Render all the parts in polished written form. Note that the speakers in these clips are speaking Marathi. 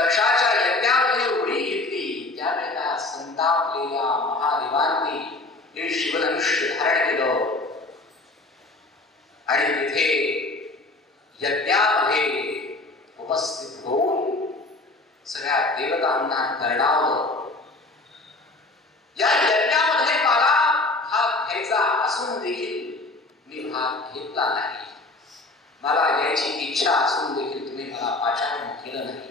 दक्षाच्या यज्ञामध्ये उडी घेतली त्यावेळेला संतापलेल्या महादेवांनी हे शिवधनुष्य धारण केलं आणि तिथे यज्ञामध्ये उपस्थित होऊन सगळ्या देवतांना तरणावलं. या यज्ञामध्ये मला भाग घ्यायचा असून देखील मी भाग घेतला नाही. मला याची इच्छा असून देखील तुम्ही मला पाचारण केलं नाही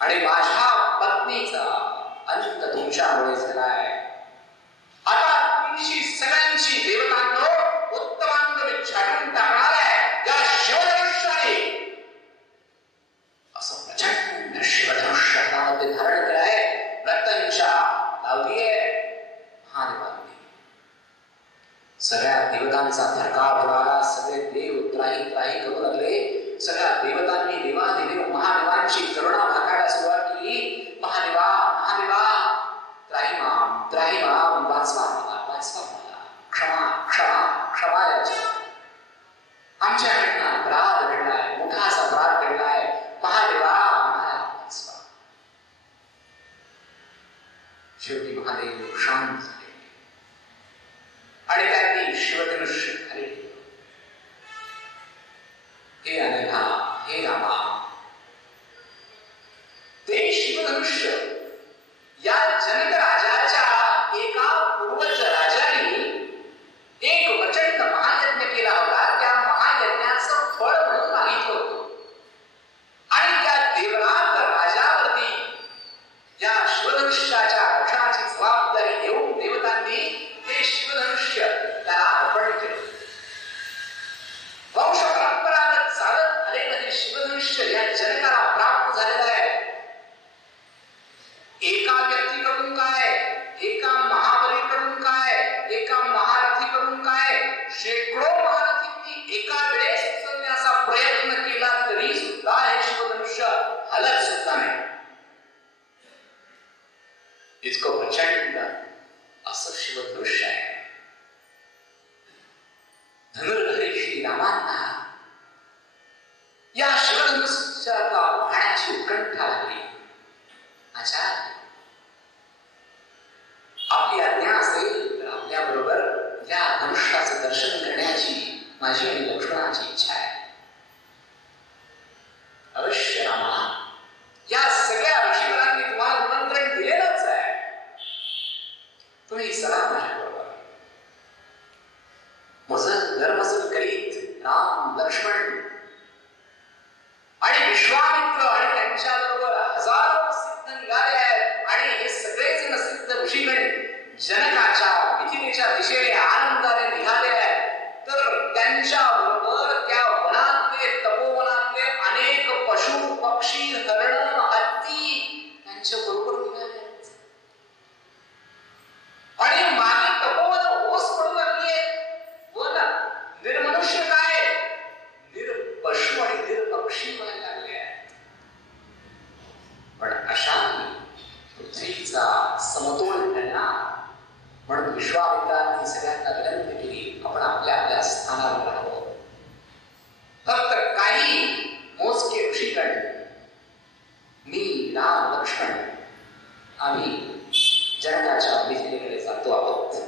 आणि माझ्या पत्नीचा अंत तुमच्यामुळे झालाय. आता तुमची सगळ्यांची देवतांनो उत्तमांत मी छाटून टाकणार आहे या शिवधनुष्याने. असं प्रचंड शिवधनुष्य हातामध्ये धारण केलंय. रत्नांच्या लावलीये महादेवांनी. सगळ्या देवतांचा थरकाप उडाला. सगळे देव त्राही त्राही करू लागले. सगळ्या देवतांनी देवाधिदेव महादेवांची करुणा भागायला सुरुवात केली. महादेवा महादेवा त्राहिमाम वाचवा मला क्षमा क्षमा क्षमा याची. आमच्याकडनं अपराध घडलाय, मोठासा अपराध घडलाय. महादेवा आम्हाला वाचवा. शेवटी महादेव शांत झाले आणि त्यांनी शिवधनुष्य खाली ठेवलं. हे अनघा, हे रामा, ते शिवधनुष्य या जनक राजाच्या एका पूर्वज राजाने एक प्रचंड महायज्ञ केला होता. त्या महायज्ञाचं फळ म्हणून मागितलं होतं आणि त्या देवराज राजावरती या शिवधनुष्याच्या रक्षणाची जबाबदारी घेऊन देवतांनी ते शिवधनुष्य त्याला अर्पण केलं. वंश परंपरागत चालत आलेलं हे शिवधनुष्य या जनकाला प्राप्त झालेलं आहे. एका व्यक्तीकडून काय, एका महाबलीकडून काय, एका महारथीकडून काय, शेकडो महारथींनी एका वेळेस उचलण्याचा प्रयत्न केला तरी सुद्धा हे शिवधनुष्य हलत सुद्धा नाही. इतकं प्रचंड असं शिवधनुष्य आहे. धनुर्धरी श्रीरामांना या शिवधनुष्याला पाहण्याची उत्कंठा लागली. आचार्य, आपली आज्ञा असेल तर आपल्या बरोबर या धनुष्याचं दर्शन करण्याची माझी आणि लक्ष्मणाची इच्छा आहे. अवश्य रामा, या सगळ्या ऋषीवरांनी तुम्हाला निमंत्रण दिलेलंच आहे. तुम्ही चला माझ्या बरोबर. धर्मसल करीत राम, लक्ष्मण आणि विश्वामित्र आणि त्यांच्याबरोबर हजारो सिद्ध निघाले आहेत आणि हे सगळेच सिद्ध ऋषीगण जनकाच्या मिथिलेच्या दिशेने आनंदाने निघाले आहेत. तर त्यांच्या बरोबर त्या वनातले, तपोवनातले अनेक पशु पक्षी, हरण, हत्ती त्यांच्या बरोबर निघाले आहेत आणि मागे तपोवन ओस पडू लागली आहे. वन निर्मनुष्य काय, निर्पशु आणि निर्पक्षी व्हायला लागले आहेत. पण अशा पृथ्वीचा समतोल ठरला म्हणून विश्वामित्रांनी सगळ्यांना विनंती केली, आपण आपल्या आपल्या स्थानावर राहावं. फक्त काही मोजके ऋषीगण, मी, राम, लक्ष्मण, आम्ही जनकाच्या मिथिलेकडे जातो आहोत.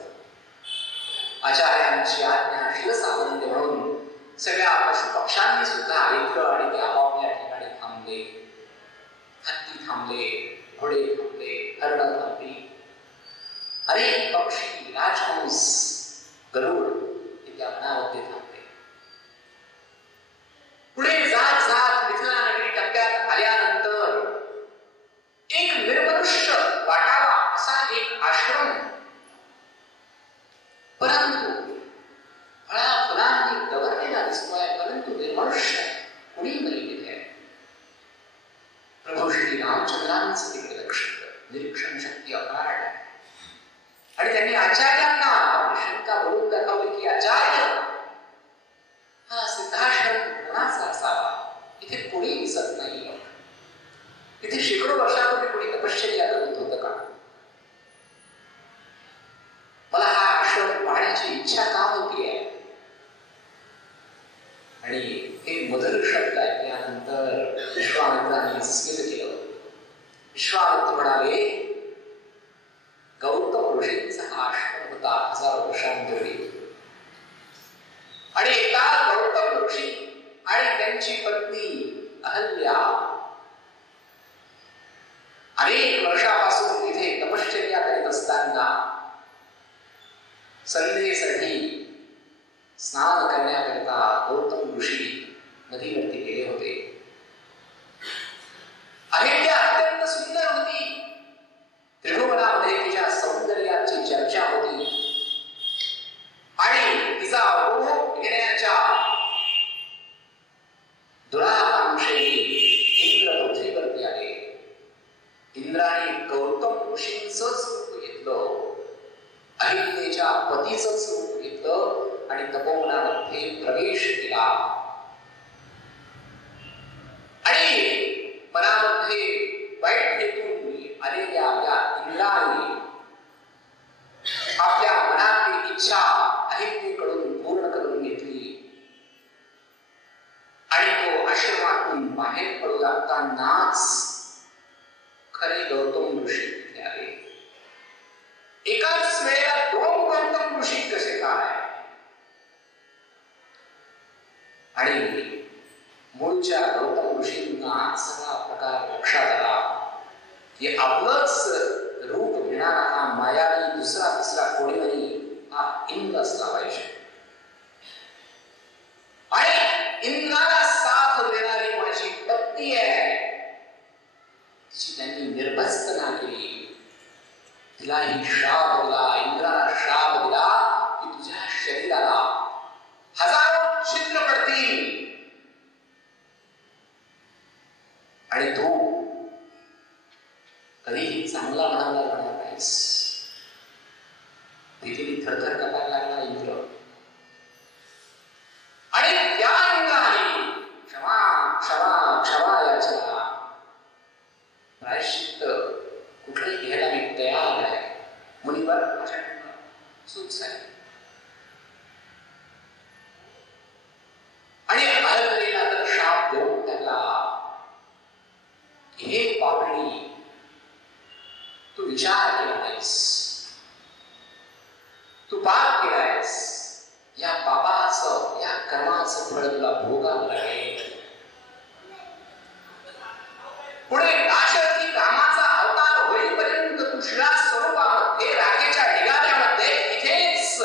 आचार्यांची आज्ञा शिरसावंत म्हणून सगळ्या पशुपक्ष्यांनी सुद्धा ऐकलं आणि ते आपापल्या ठिकाणी थांबले. हत्ती थांबले, घोडे थांबले, हरण थांबली, अनेक पक्षी, राजहंस, गरुड हे त्या वनामध्ये थांबले. पुढे जात जात मिथिला नगरी टप्प्यात आल्यानंतर एक निर्मनुष्य वाटावा असा एक आश्रम, परंतु फळा फुलांनी गवरलेला दिसतोय, परंतु निर्मनुष्य कुणी मर्यादित आहे. प्रभू श्री रामचंद्रांचं तिकडे लक्ष, निरीक्षण शक्ती अपार आहे आणि त्यांनी आचार्यांना शंका बोलून दाखवली की आचार्य, हा सिद्धाश्रम कोणाचा असावा? इथे कोणी दिसत नाही. इथे शेकडो वर्षापूर्वी कोणी तपश्चर्या करत होतं का? मला हा आश्रम पाहण्याची इच्छा का होतीये? आणि हे मधुर शब्द ऐकल्यानंतर विश्वामित्रांनी स्मित केलं. विश्वामित्र म्हणाले, गौतम ऋषींचा हा आश्रम होता 1000 वर्षांपूर्वी, आणि एका गौतम ऋषी आणि त्यांची पत्नी अहल्या अनेक वर्षापासून तिथे तपश्चर्या करीत असताना संध्येसाठी स्नान करण्याकरिता गौतम ऋषी नदीवरती गेले होते. अहिल्या अत्यंत सुंदर होती. त्रिभुवनामध्ये तिच्या सौंदर्याची चर्चा होती आणि तिचा उपभोग घेण्याच्या दुराकांक्षेने इंद्र पृथ्वीवरती आले. इंद्राने गौतम ऋषींच रूप घेतलं, अहिल्याच्या पतीच रूप घेतलं आणि तपोवनामध्ये प्रवेश केला. आणि मनामध्ये वाईट हेतून आलेल्या या इंद्राने आपल्या मनातली इच्छा अहिल्याकडून पूर्ण करून घेतली आणि तो आश्रमातून बाहेर पडू लागतानाच खरे गौतम ऋषी तिथे आले. एकाच वेळेला 2 गौतम ऋषी कसे काय? आणि मूळच्या गौतम ऋषींना सगळा प्रकार लक्षात आला की आपलंच रूप घेणारा हा मायावी दुसरा तिसरा कोणीतरी हा इंद्र असला पाहिजे. आणि इंद्राला साथ देणारी माझी पत्नी आहे, तिची त्यांनी निर्भस्तना केली. तिलाही श्राप दिला, इंद्राला श्राप दिला की तुझ्या शरीराला 1000 छिद्र पडतील आणि तू कधीही चांगला म्हणायला राहणार नाहीस. तिथे थरथर कापायला लागला इंद्र. आणि त्या इंद्राने क्षमा क्षमा क्षमा याचना प्रायश्चित्त कुठलंही घ्यायला मी तयार आहे. मुनीवर माझ्याकडून चूक झाली. आणि अहल्येला तर शाप देऊन त्याला, हे पापणी, तू विचार केला नाहीस, तू पाप केलायस, या पापाचं या कर्माचं फळ तुला भोगावं लागेल. पुढे दाशरथी रामाचा अवतार होईपर्यंत तू शिला स्वरूपामध्ये राखेच्या ढिगाऱ्यामध्ये इथेच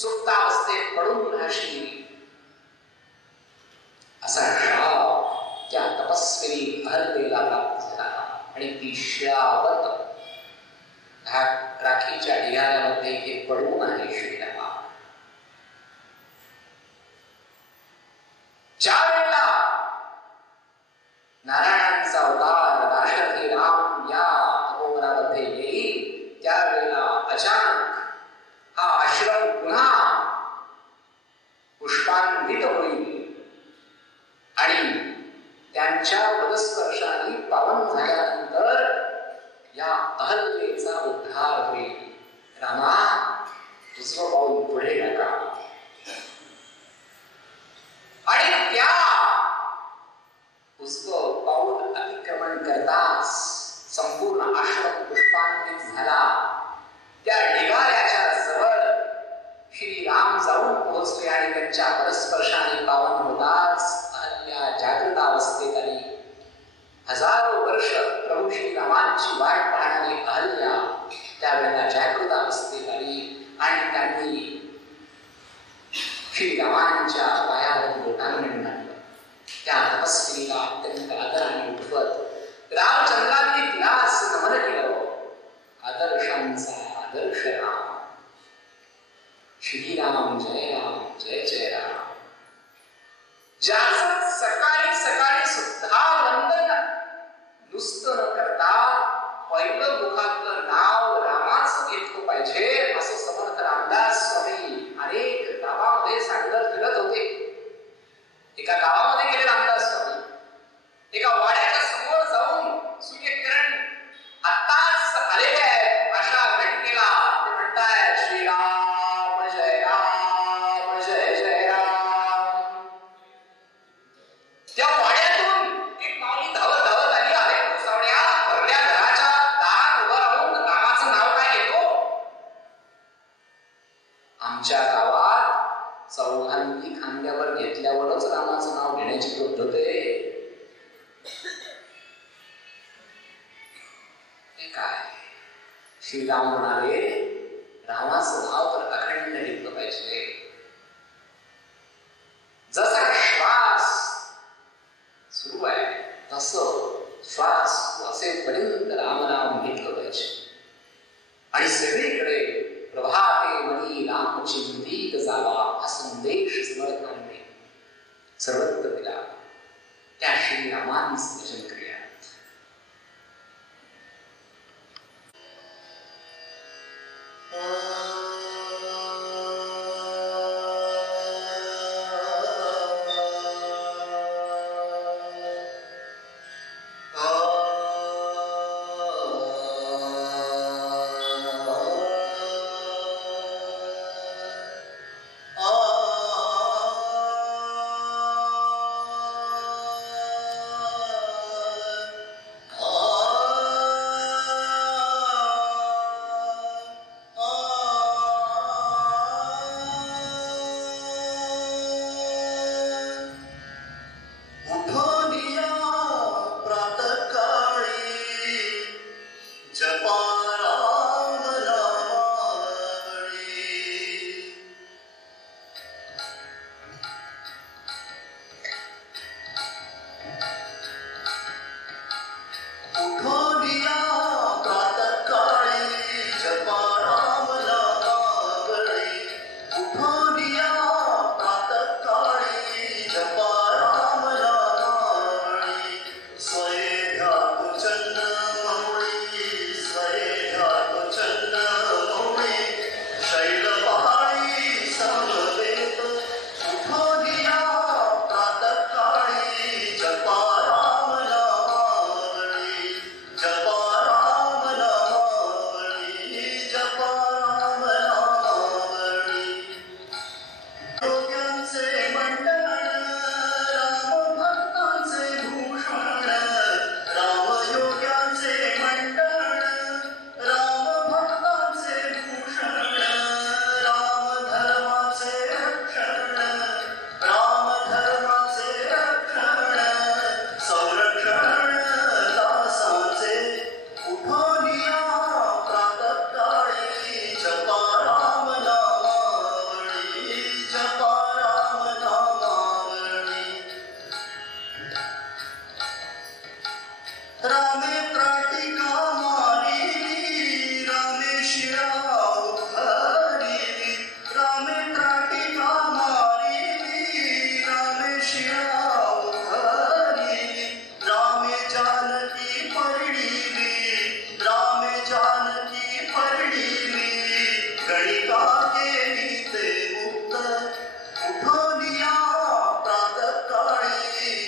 सुप्तावस्थेत पडून राहशील, असा श्राप त्या तपस्विनी अहल्येला प्राप्त झाला. आणि ती श्रावत राखीच्या ढिगाऱ्यामध्ये इथे पडून आहे श्रीरामा. ज्या वेळेला नारायणांचा अवतार दाशरथी राम या तपोवनामध्ये येईल, त्यावेळेला अचानक हा आश्रम पुन्हा पुष्पान्वित होईल आणि त्यांच्या पदस्पर्शाने पावन झाल्यानंतर या अहल्येचा उद्धार होईल. रामा, दुसरं पाऊल पुढे नका. आणि त्या पुष्प पाऊल अतिक्रमण करताच संपूर्ण आश्रम पुष्पान्वित झाला. त्या ढिगाऱ्याच्या जवळ श्रीराम जाऊन पोहोचले आणि त्यांच्या परस्पर्शाने पावन होताच अहल्या जागृत अवस्थेत आली. 1000 वर्ष प्रभू श्रीरामांची वाट पाहणारी अहल्या त्यावेळेला जागृत अवस्थेत आली आणि त्यांनी श्रीरामांच्या पायावर बोटांनी घातलं. त्या तपस्विनीला अत्यंत आदराने उठवत रामचंद्रांनी तिलाच नमन केलं. आदर्शांचा आदर्श राम, श्रीराम जय राम जय जय राम. ज्याचं सकाळी सकाळी सुद्धा वंदन नुसतं न करता पहिलं मुखातलं नाव रामाचं घेतलं पाहिजे, असं समर्थ रामदास स्वामी अनेक गावामध्ये सांगत फिरत होते. एका गावामध्ये गेले रामदास स्वामी. एका वाड्याच्या समोर जाऊन सूर्यकिरण आत्ताच आलेले आहेत अशा घटनेला ते म्हणताय, श्रीराम जय राम जय जय राम. हे काय? श्रीराम म्हणाले, रामाचं नाव तर अखंड घेतलं पाहिजे. जसा श्वास सुरू आहे तसं श्वास असेपर्यंत रामनाम घेतलं पाहिजे. आणि सगळीकडे प्रभाते मनी राम चिंतित जावा हा संदेश समर्थांनी सर्वत्र दिला. त्या श्रीरामांचं भजन करूया.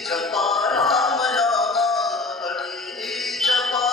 जपा राम नाम हरी जपा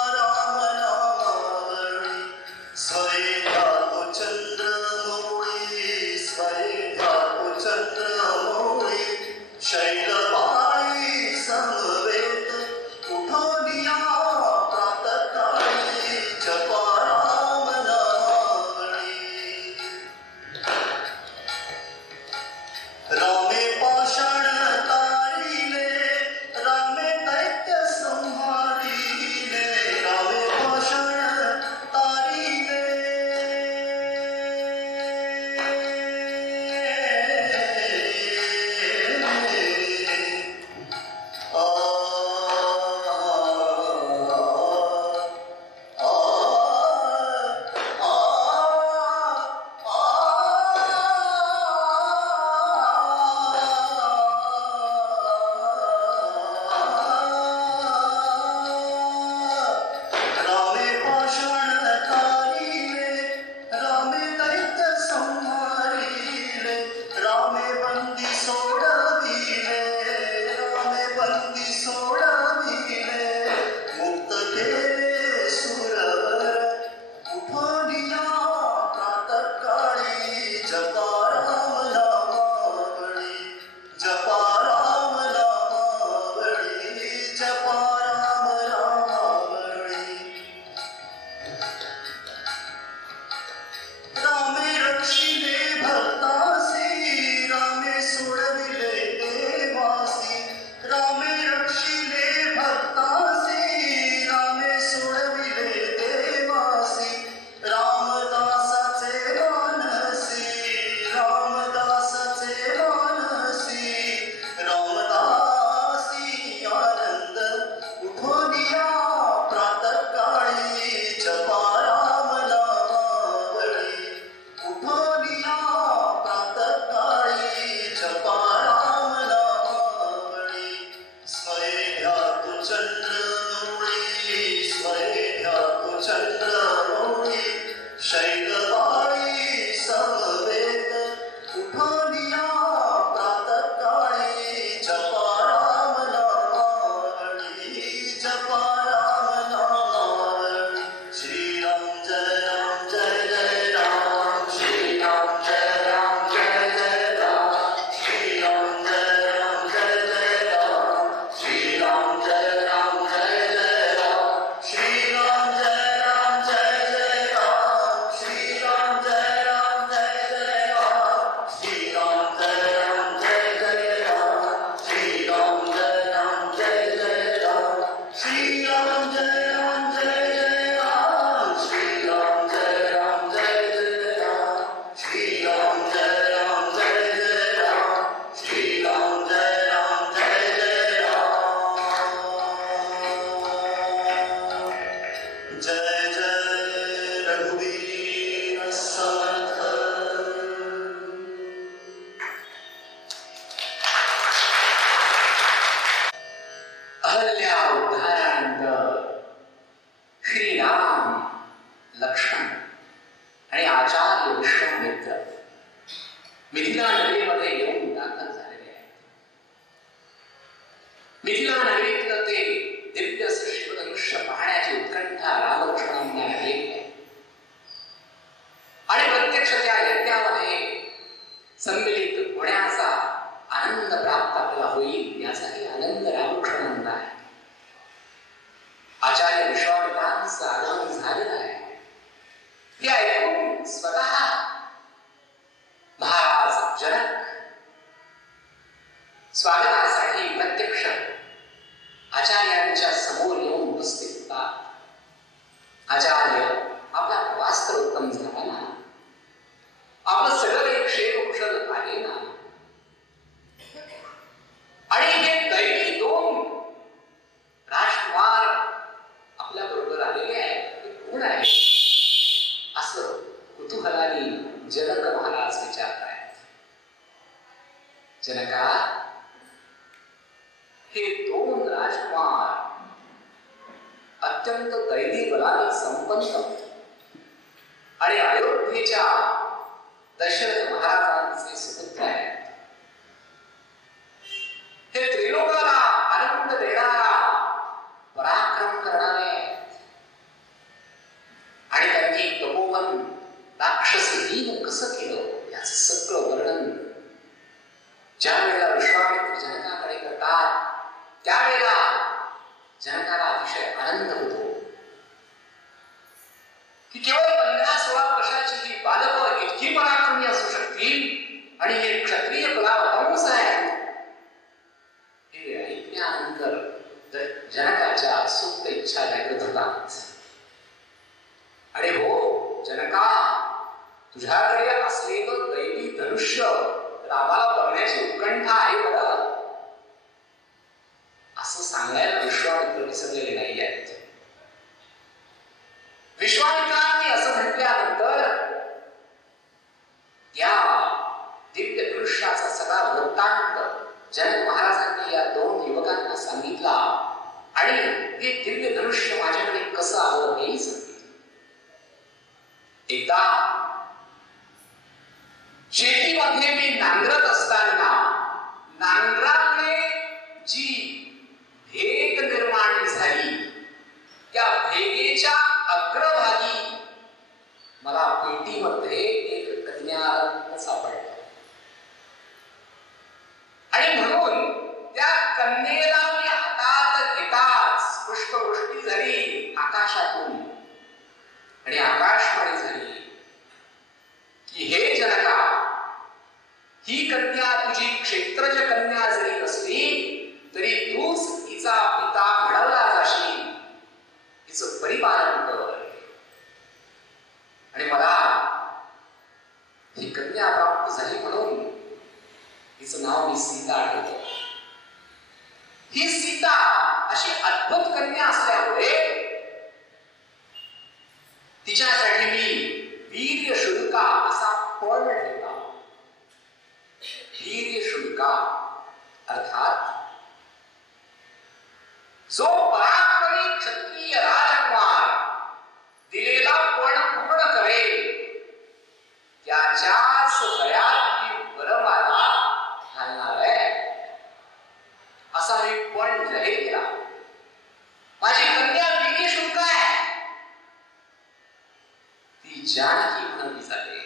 जानकी म्हणली जाते.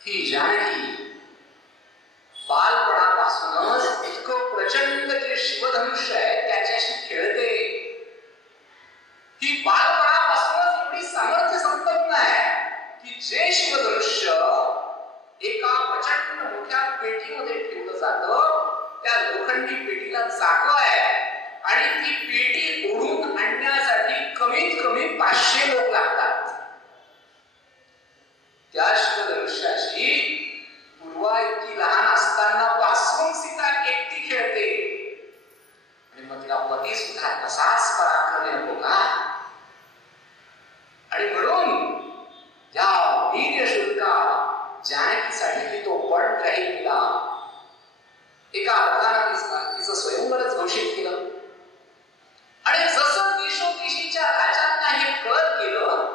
ही जानकी बालपणापासूनच इतकं प्रचंड जे शिवधनुष्य आहे त्याच्याशी खेळते. ही बालपणापासूनच एवढी सामर्थ्य संपन्न आहे की जे शिवधनुष्य एका प्रचंड मोठ्या पेटीमध्ये ठेवलं जातं, त्या लोखंडी पेटीला चाकं आहे आणि ती पेटी ओढून आणण्यासाठी कमीत कमी 500 लोक लागतात. त्या शिवधनुष्याची पूर्वा इतकी लहान असताना पासून सीता एकटी खेळते आणि मग तिला पती सुद्धा तसाच पराक्रमी नको का? आणि म्हणून या वीर शुल्का जानकीसाठी तो पण राहील केला. एका अर्थानं तिचं स्वयंवरच घोषित केलं. आणि जसं देशोदेशीच्या राजांना हे कळत गेलं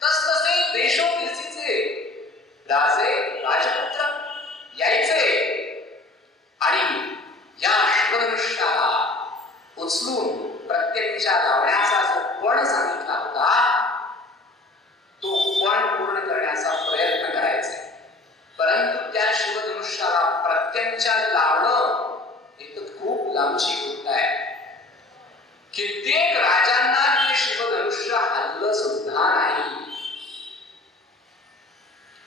तसतसे देशोदेशीचे राजे राजपुत्र यायचे आणि या शिवधनुष्याला उचलून प्रत्येकाच्या लावण्याचा जो पण सांगितला होता तो पण पूर्ण करण्याचा प्रयत्न करायचा. परंतु त्या शिवधनुष्याला प्रत्यंच्या लावणं एक खूप लांबची गोष्ट आहे. कित्येक राजांना ते शिवधनुष्य हल्लं सुद्धा नाही.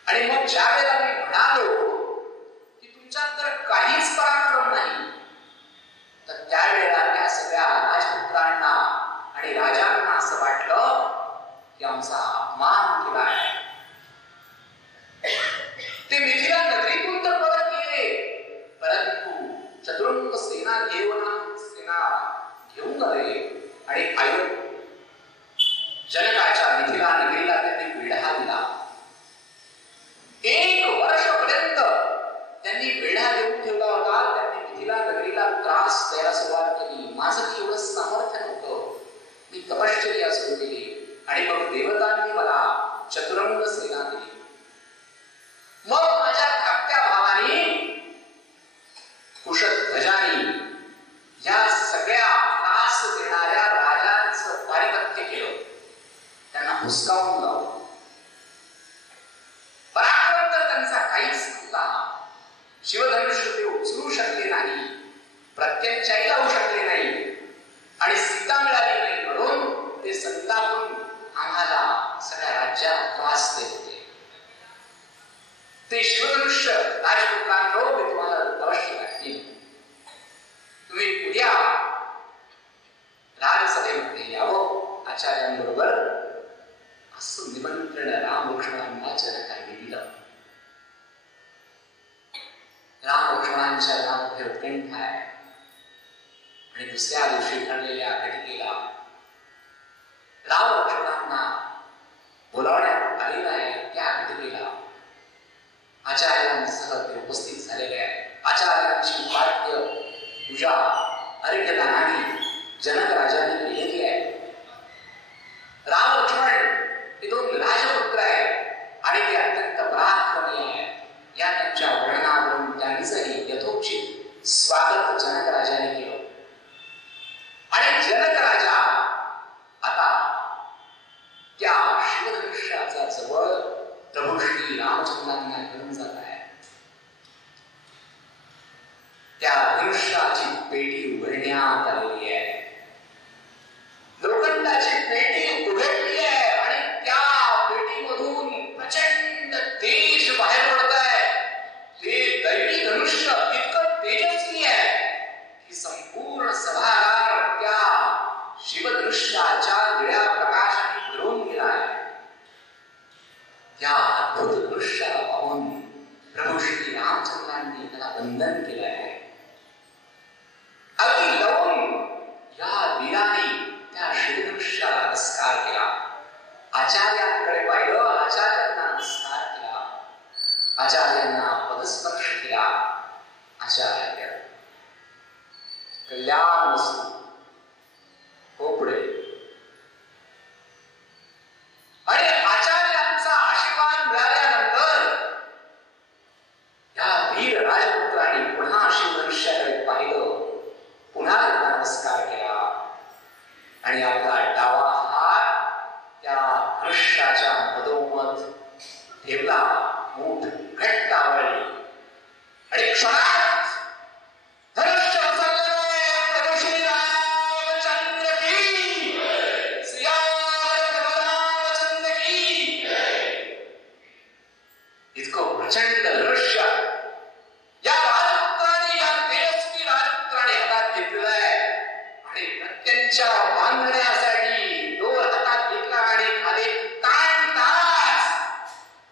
आणि मग ज्या वेळेला मी म्हणालो की तुमच्यात तर काहीच पराक्रम नाही, तर त्यावेळेला त्या सगळ्या राजपुत्रांना आणि राजांना असं वाटलं की आमचा अपमान केला आहे. ते मिथिला नगरीतून तर परत गेले, परंतु चतुरंग सेना घेऊन आले आणि जनकाच्या मिथिला नगरीला त्यांनी वेढा दिला. 1 वर्षपर्यंत त्यांनी वेढा देऊन ठेवला होता. त्यांनी मिथिला नगरीला त्रास द्यायला सुरुवात केली. माझं एवढं सामर्थ्य नव्हतं, मी तपश्चर्या सुरू केली आणि मग देवतांनी मला चतुरंग सेना दिली. मग माझ्या धाकट्या भावानी कुशध्वजानी या सगळ्या त्रास देणाऱ्या राजांचं पारिपत्य केलं, त्यांना हुसकावून लावलं. पराक्रम तर त्यांचा काहीच नव्हता. शिवधनुष्य ते उचलू शकले नाही, प्रत्यंच्याही लावू शकले नाही आणि सीता मिळाली नाही म्हणून ते संतापून आम्हाला सगळ्या राज्याला त्रास देत होते. ते शिवधनुष्य राजपुत्रांनो मी तुम्हाला अवश्य दाखवीन. तुम्ही उद्या राजसभेमध्ये यावं. आचार्यांबरोबर असं निमंत्रण रामलक्ष्मणांना जनकांनी दिलं. रामलक्ष्मणांच्या नावामध्ये उत्कंठा आहे आणि दुसऱ्या दिवशी घडलेल्या घटनेला रामलक्ष्मणांना बोलावण्यात आलेला आहे. त्या घटनेला आचार्यांसह ते उपस्थित झालेले आहे. आचार्यांची पाठ्य पूजा अर्घ्यदानाने जनक राजाने केलेली आहे. राम लक्ष्मण हे 2 राजपुत्र आहेत आणि ते अत्यंत पराक्रमी आहेत. या त्यांच्या वर्णनावरून त्यांचंही यथोचित स्वागत जनक राजाने केलं. आणि जनक राजा आता त्या शिवधनुष्याचा जवळ प्रभू श्री रामचंद्रांना घेऊन जात आहे. त्या धनुष्याची पेटी उघडण्यात आलेली आहे. लोखंडाची पेटी उघडली आहे आणि त्या पेटीमधून प्रचंड तेज बाहेर पडत आहे. ते दैवी धनुष्य इतकं तेजस्वी आहे की संपूर्ण सभागार त्या शिवधनुष्याच्या निळ्या प्रकाशाने भरून गेला आहे. त्या अद्भुत दृश्याला पाहून प्रभू श्री रामचंद्रांनी त्याला वंदन केलं आहे. अगदी लावून या वीराने त्या शिवधनुष्याला नमस्कार केला. आचार्यांकडे पाहिलं, आचार्यांना नमस्कार केला, आचार्यांना पदस्पर्श केला. आचार्य कल्याण वस्तू हो पुढे. आणि आचार्यांचा आशीर्वाद मिळाल्यानंतर या वीर राजपुत्रांनी पुन्हा शिवधनुष्याकडे पाहिलं, पुन्हा त्यांना नमस्कार केला आणि आपला डावा हात त्या धनुष्याच्या मधोमध ठेवला, मूठ घट्ट आवळली आणि क्षणात धनुष्य उचललं. प्रभू श्री रामचंद्र की, सियावर रामचंद्र की. इतकं प्रचंड धनुष्य या राजपुत्राने, या तेजस्वी राजपुत्राने हातात घेतलेलं आहे आणि प्रत्यंच्या बांधण्यासाठी दोर हातात घेतला आणि खाली ताणताच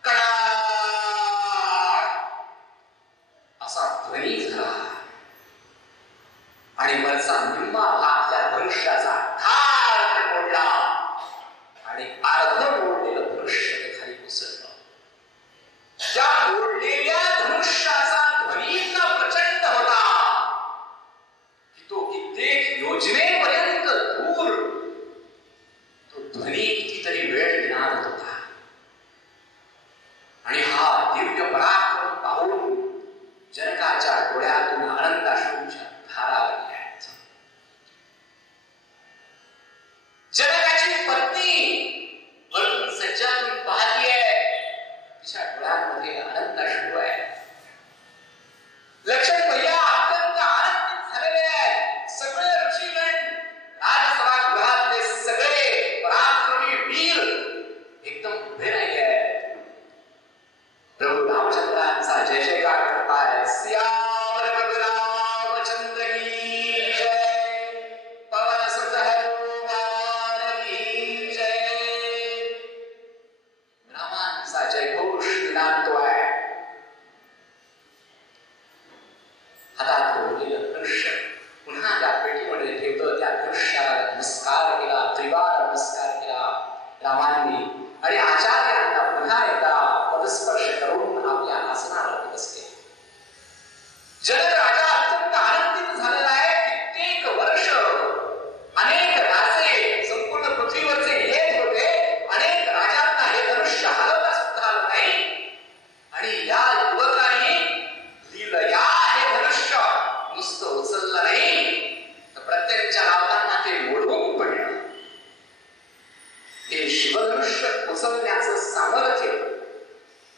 कडाड असा ध्वनी झाला आणि वरचा निम्मा भाग त्या धनुष्याचा ठार मोडला आणि अर्ध मोडलेलं धनुष्य ते खाली कोसळलं. त्या मोडलेल्या धनुष्याचा ध्वनी इतका प्रचंड होता की तो कित्येक योजनेपर्यंत दूर तो ध्वनी कितीतरी वेळ निनादत होता. आणि हा दिव्य पराक्रम पाहून जनकाच्या डोळ्यातून आनंदाश्रूंच्या धारा वाहिल्या. जनकाची पत्नी वरून सज्जातून पाहतीये, तिच्या डोळ्यांमध्ये आनंदाश्रू आहे. लक्ष्मण भैया अत्यंत आनंदित झालेले आहेत. सगळे ऋषीगण, राजसभागृहातले सगळे पराक्रमी वीर एकदम उभे नाही आहेत. प्रभू रामचंद्रांचा जय जयकार करताय. सियावर प्रभू रामचंद्र की जय. पवन सुत हनुमान की जय. रामांचा जयघोष निनादतोय. हातात ओढलेलं धनुष्य पुन्हा त्या पेटीमध्ये ठेवलं. त्या धनुष्याला नमस्कार केला, त्रिवार नमस्कार केला रामांनी आणि आचार्यांना पुन्हा एकदा पदस्पर्श करून आपल्या आसनावर बसले. जनक राजा अत्यंत आनंदित झालेला आहे. कित्येक वर्ष अनेक राजे संपूर्ण पृथ्वीवरचे येत होते. अनेक राजांना हे धनुष्य हलवता सुद्धा आलं नाही आणि या युवकांनी लिहिलं, या हे धनुष्य नुसतं उचललं नाही तर प्रत्येकच्या नावांना ते मोडून पडलं. हे शिवधनुष्य उचलण्याचं सामर्थ्य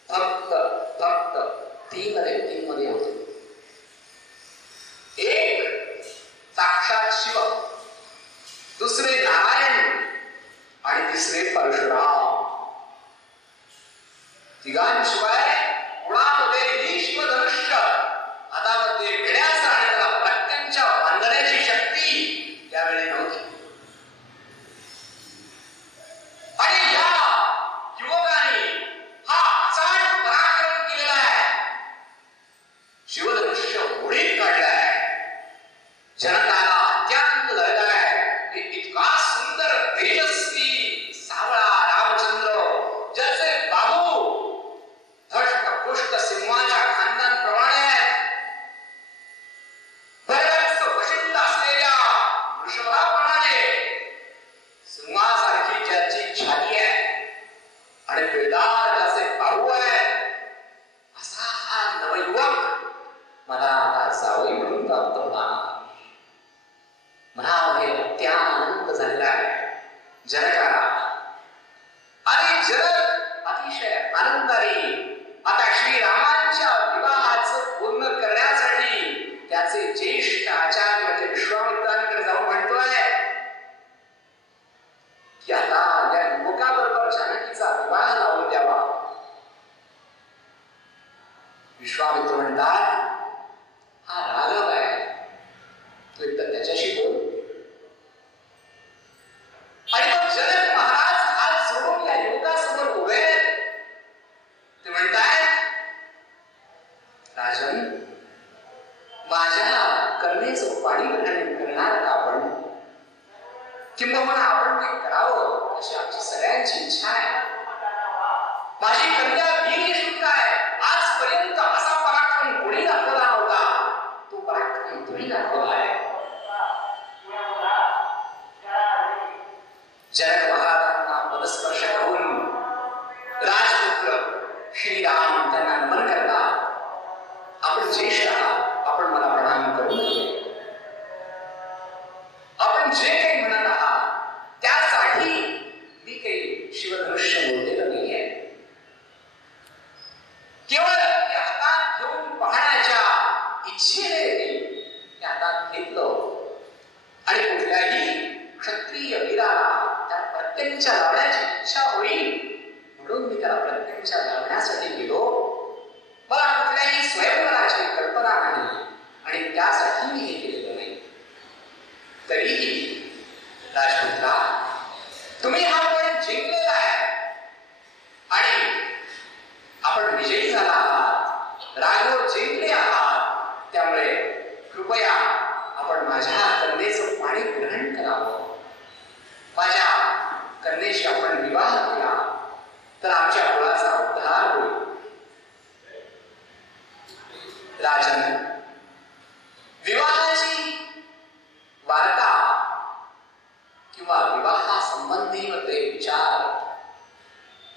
फक्त तीन व्यक्तींमध्ये होतं. एक साक्षात शिव, दुसरे नारायण आणि तिसरे परशुराम. तिघांशिवाय कुणामध्येही शिवधनुष्य हातामध्ये घेण्याचा आणि त्याला प्रत्यंच्या बांधण्याची शक्ती त्यावेळी नव्हती. आणि या युवकांनी हा अचाट पराक्रम केलेला आहे. शिवधनुष्य होडीत काढलाय. जनकाला अत्यंत झालेला आहे. इतका सुंदर तेजस्वी सावळा रामचंद्र, ज्याचे बाहू धष्टपुष्ट सिंहाच्या खांद्यांप्रमाणे आहेत. भरगच्च वशिंड असलेल्या वृषभाप्रमाणे सिंहासारखी ज्याची छाती आहे आणि पेदार ज्याचे बाहू आहे, असा हा नवयुवक मला आता जावई म्हणून प्राप्त होणार. मनामध्ये अत्यानंद झालेला आहे जनकाला. आणि जनक अतिशय आनंदाने आता श्रीरामांच्या विवाहाचं पूर्ण करण्यासाठी त्याचे ज्येष्ठ आचार्य म्हणजे विश्वामित्रांकडे जाऊन म्हणतोय की आता या युवकाबरोबर जानकीचा विवाह लावून द्यावा. विश्वामित्र म्हणतात, हा राघव आहे, तू एकदा त्याच्याशी बोल. आणि मग जनक महाराज हात जोडून या युवकासमोर उभे. ते म्हणतायत, राजन, माझ्या कन्येचं पाणी ग्रहण करणार का आपण? किंबहुना आपण ते करावं अशी आमची सगळ्यांची इच्छा आहे. माझी कन्या वीरशूद्ध आहे. आजपर्यंत असा पराक्रम कोणी दाखवला नव्हता. तो पराक्रम तुम्ही दाखवला आहे. जनक महाराजांना पदस्पर्श करून राजपुत्र श्रीराम त्यांना नमन करतात. आपण ज्येष्ठ आहात, आपण मला प्रणाम करू नये. आपण जे काही म्हणत आहात त्यासाठी मी काही प्रत्यंच्या लावण्याची इच्छा होईल म्हणून मी त्याला प्रत्यंच्या लावण्यासाठी गेलो. मला कुठल्याही स्वयंवराची कल्पना नाही आणि त्यासाठी मी हे केलेलं नाही. तरीही राजपुत्रा, तुम्ही हा पण जिंकलेला आहे आणि आपण विजयी झाला आहात, राघव जिंकले आहात. त्यामुळे कृपया आपण माझ्या कन्येचं पाणी ग्रहण करावं. माझ्या कन्येशी आपण विवाह केला तर आमच्या कुळाचा उद्धार होईल. राजन, विवाहाची वार्ता किंवा विवाहासंबंधी मध्ये विचार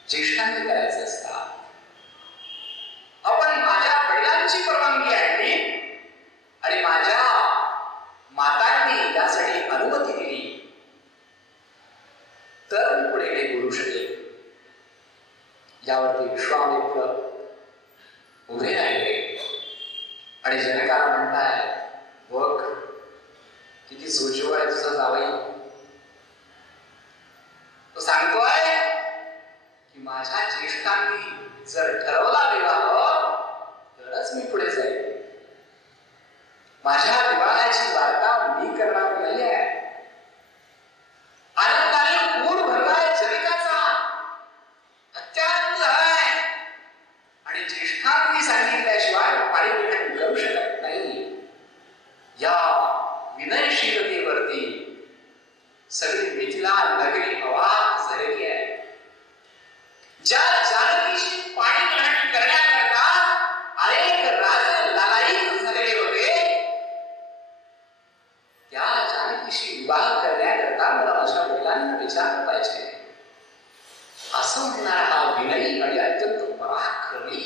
ज्येष्ठांनी करायचे असतात. आपण माझ्या वडिलांची परवानगी आणली आणि माझ्या मातांनी त्यासाठी अनुमती दिली तर मी पुढे काही बोलू शकेल. यावरती विश्वामित्र उभे राहिले आणि जनकाला म्हणताय, बघ किती सोजवळ आहे तुझं जावई. तो सांगतोय की माझ्या ज्येष्ठांनी जर ठरवला विवाह तरच मी पुढे जाईल. माझ्या विवाहाची वार्ता मी करणार नाहीये. आनंदाने पूर भरलाय जनकाचा, अत्यानंद आहे आणि ज्येष्ठांनी सांगितल्याशिवाय पाणी ग्रहण करू शकत नाही. या विनयशीलतेवरती सगळी मिथिला नगरी अवाक झालेली आहे. ज्या जानकीशी पाणी ग्रहण करण्याकरता अनेक राजे लालायित झालेले होते, त्या जानकीशी विवाह करण्याकरता मला माझ्या वडिलांना विचारलं पाहिजे असं म्हणणारा हा विनयी आणि अत्यंत पराक्रमी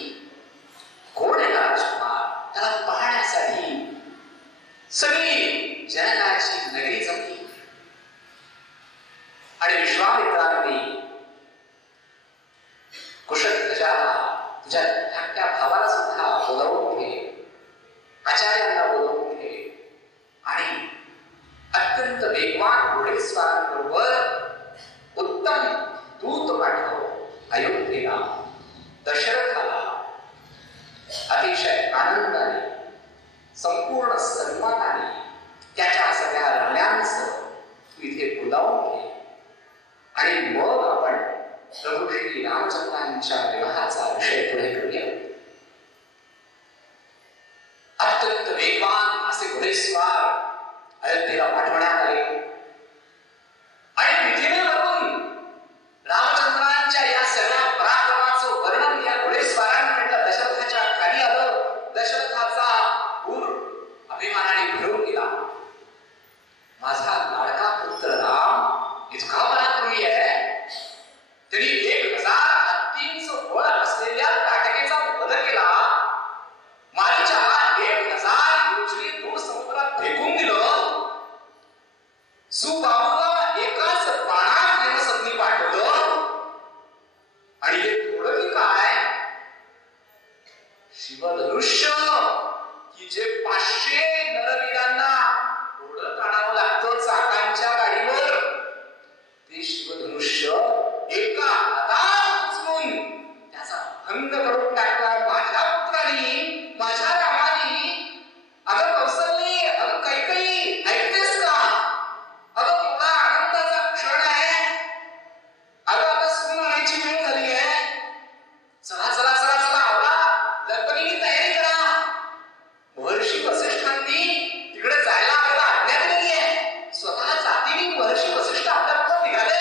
कोण आहे राजकुमार, त्याला पाहण्यासाठी सगळी जनकाची नगरी जमली. आणि विश्वामित्रांनी कुशध्वजाला, तुझ्या धाकट्या भावाला सुद्धा बोलावून घे, आचार्यांना बोलावून घे आणि अत्यंत वेगवान घोडेस्वारांबरोबर उत्तम दूत पाठव अयोध्येला. दशरथाला अतिशय आनंदाने, संपूर्ण सन्मानाने त्याच्या सगळ्या राण्यांसह तू इथे बोलावून घे आणि मग आपण प्रभू श्री रामचंद्रांच्या विवाहाचा विषय पुढे करूया. अत्यंत वेगवान असे घोडेस्वार अयोध्येला पाठवण्यात आले आणि मिथिलेवरून रामचंद्रांच्या या सगळ्या पराक्रमाचं वर्णन या घोडेस्वारांकडनं दशरथाच्या खाली आलं. दशरथाचा पूर अभिमानाने भरून गेला. माझा लाडका पुत्र राम इतका पराक्रमी आहे, त्यांनी 1000 हत्तींचं बळ असलेल्या ताटकेचा वध केला. मारीच्याला 1000 योजनी दूर समुद्रात फेकून दिलं. सुबाहूला एकाच बाणात यमसदनी पाठवलं. आणि हे थोडं की काय, शिवधनुष्य की जे 500 नरवीरांना ओढत आणावं लागतं चाकांच्या गाडीवर, ते शिवधनुष्य एका हातात उचलून त्याचा भंग करून टाकला माझ्या पुत्रांनी, माझ्या रामानी. अगं कौसल्ये, अगं कैकेयी, ऐकतेस का? अगं केवढा आनंदाचा क्षण आहे. अगं आता सून आणायची वेळ झाली आहे. चला चला चला चला आवरा, लग्नाची तयारी करा. महर्षी वसिष्ठांनी तिकडे जायला आपल्याला आज्ञा दिलेली आहे. स्वतः जातीने महर्षी वसिष्ठ आपल्याबरोबर निघाले.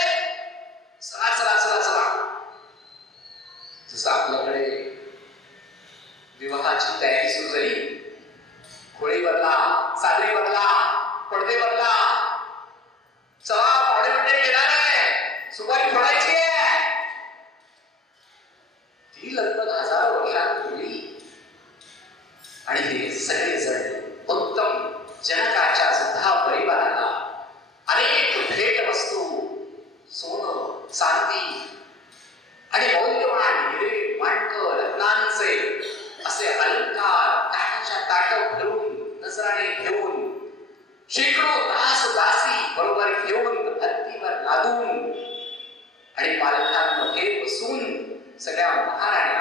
आणि पालखांमध्ये बसून सगळ्या महाराण्या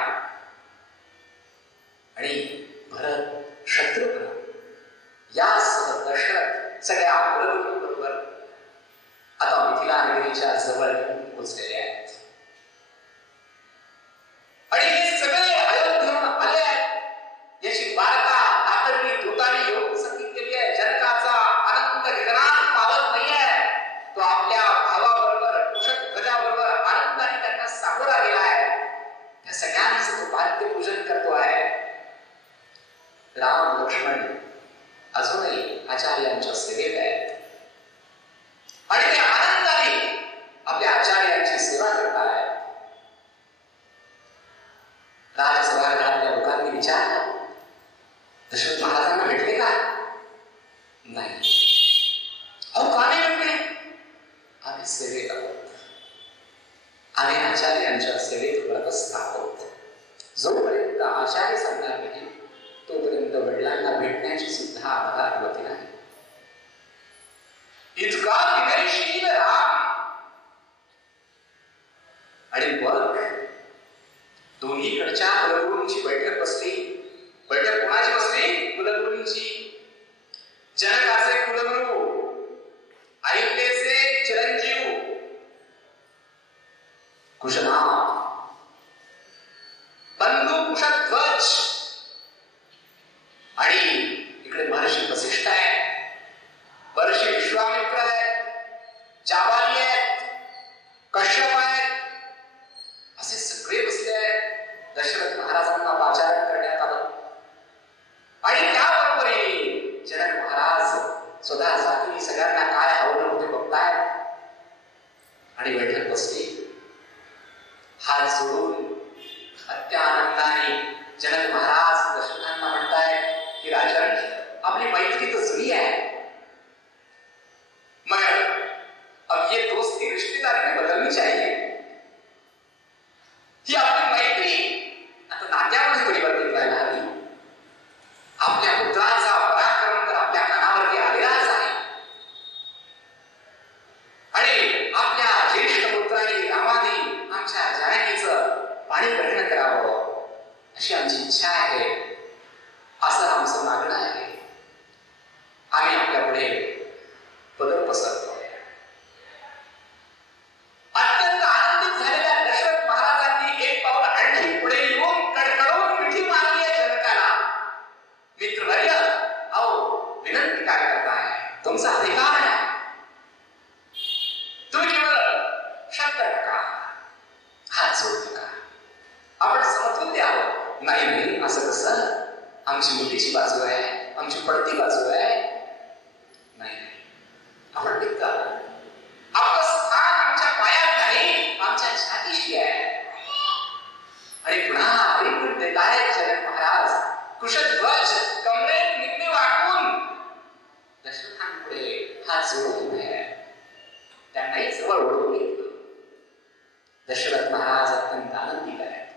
आणि भरत, शत्रुघ्न यासह दशरथ सगळ्या कुलगुरूंबरोबर आता मिथिला नगरीच्या जवळ पोहोचलेले आहेत. आणि हे सगळे अयोध्येहून आले आहेत याची वार्ता तातडीने दूताने येऊन सांगितलेली आहे. जनकाचा आनंद गगनात पावत नाहीये. तो आपल्या भावाबरोबर, कुशध्वजाबरोबर आनंदाने त्यांना सामोरा गेला आहे. त्या सगळ्यांचं तो पाद्य पूजन करतो आहे. राम लक्ष्मण अजूनही आचार्यांच्या सेवेत आहेत आणि ते आनंदाने आपल्या आचार्यांची सेवा करत आहेत. राजसभागृहातल्या लोकांनी विचारलं, दशरथ महाराजांना भेटले का? नाही. अहो का नाही भेटले? आम्ही सेवेत आहोत, आम्ही आचार्यांच्या सेवेत व्रतस्थ आहोत. जोपर्यंत आचार्य सांगणार नाही तोपर्यंत वडिलांना भेटण्याची सुद्धा आम्हाला अनुमती नाही. इतका विनयशील राम. आणि मग दोन्हीकडच्या कुलगुरूंची बैठक बसली. बैठक कोणाची बसली? कुलगुरूंची. जनकाचे कुलगुरू, अयोध्येचे चिरंजीव कुशनाम, बंधू कुशध्वज आणि इकडे महर्षी वसिष्ठ आहे, महर्षी विश्वामित्र आहेत, जाबाली आहेत, कश्यप आहेत, असे सगळे बसले आहेत. दशरथ महाराजांना पाचारण करण्यात आलं आणि त्याबरोबरही जनक महाराज स्वतः जातीने सगळ्यांना काय हवं होते बघतायत आणि बैठक बसली. हात जोडून अत्यानंदाने जनक महाराज दशरथांना म्हणतायत की राजन, आपली मैत्री तर जुनी आहे, मगर अब ये दोस्ती रिश्तेदारी में बदलनी चाहिए. ही आपली मैत्री आता नात्यामध्ये परिवर्तित व्हायला हवी. आपल्या पुत्राचा पराक्रम तर आपल्या कानावरती आलेलाच आहे आणि आपल्या ज्येष्ठ पुत्राने रामाने आमच्या जानकीचं पाणी ग्रहण करावं अशी आमची इच्छा आहे, असं आमचं मागणं आहे. आम्ही आपल्या पुढे पदर पसरतो. अत्यंत आनंदित झालेल्या दशरथ महाराजांनी एक पाऊल आणखी पुढे येऊन कडकडून मिठी मारली आहे जनकाला. मित्रवर्य, अहो विनंती काय करताय? तुमचा अधिकार आहे. तुम्ही केवळ शब्द नका, हात जोडू नका. आपण समतुल्य आहोत. नाही नाही, असं कसं? आमची मुलीची बाजू आहे, आमची पडती बाजू आहे. नाही, आपण टिकता. आपलं स्थान आमच्या पायात नाही, आमच्या छातीशी आहे. आणि पुन्हा ऐकून देत आहेत जनक महाराज. कुशध्वज कमरेत निम्मे वाकून दशरथांपुढे हात जोडून उभे आहेत. त्यांनाही जवळ ओढून घेतलं. दशरथ महाराज अत्यंत आनंदित आहेत.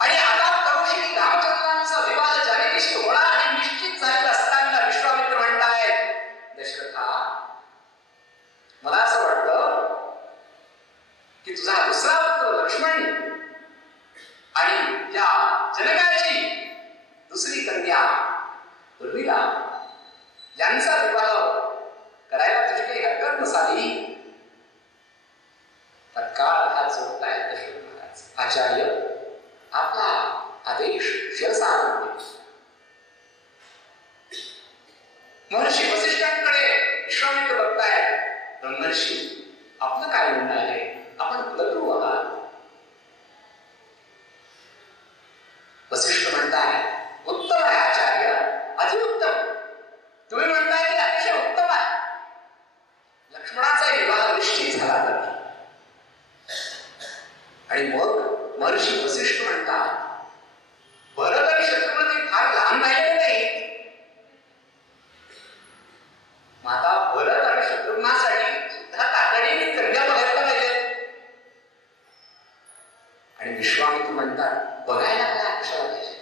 आणि आता तरुश्री रामचंद्रांचा विवाह जानकीशी होणार आणि निश्चित झालेला असताना विश्वामित्र म्हणतायत, दशरथा, मला असं वाटतं की तुझा दुसरा पुत्र लक्ष्मण आणि या जनकाची दुसरी कन्या उर्मिला यांचा विवाह करायला तुझी काही हरकत नसावी. तत्काळ हात जोडतायत दशरथ महाराज. आचार्य, आपला आदेश शिरसा आणून. महर्षी वसिष्ठांकडे विश्वामित्र बघतायत. ब्रह्मर्षी, आपलं काय म्हणणं आहे? आपण कुलगुरू आहात. वसिष्ठ म्हणताय, उत्तम आहे आचार्य, अतिउत्तम. तुम्ही म्हणताय की अतिशय उत्तम आहे. लक्ष्मणाचा विवाह निश्चित झाला तर. आणि मग महर्षी वसिष्ठ म्हणतात, भरत आणि शत्रुघ्न फार लहान राहिले नाही. माता भरत आणि शत्रुघ्नासाठी सुद्धा तातडीने कन्या बघायला पाहिजे. आणि विश्वामित्र म्हणतात, बघायला काय कशाला पाहिजे?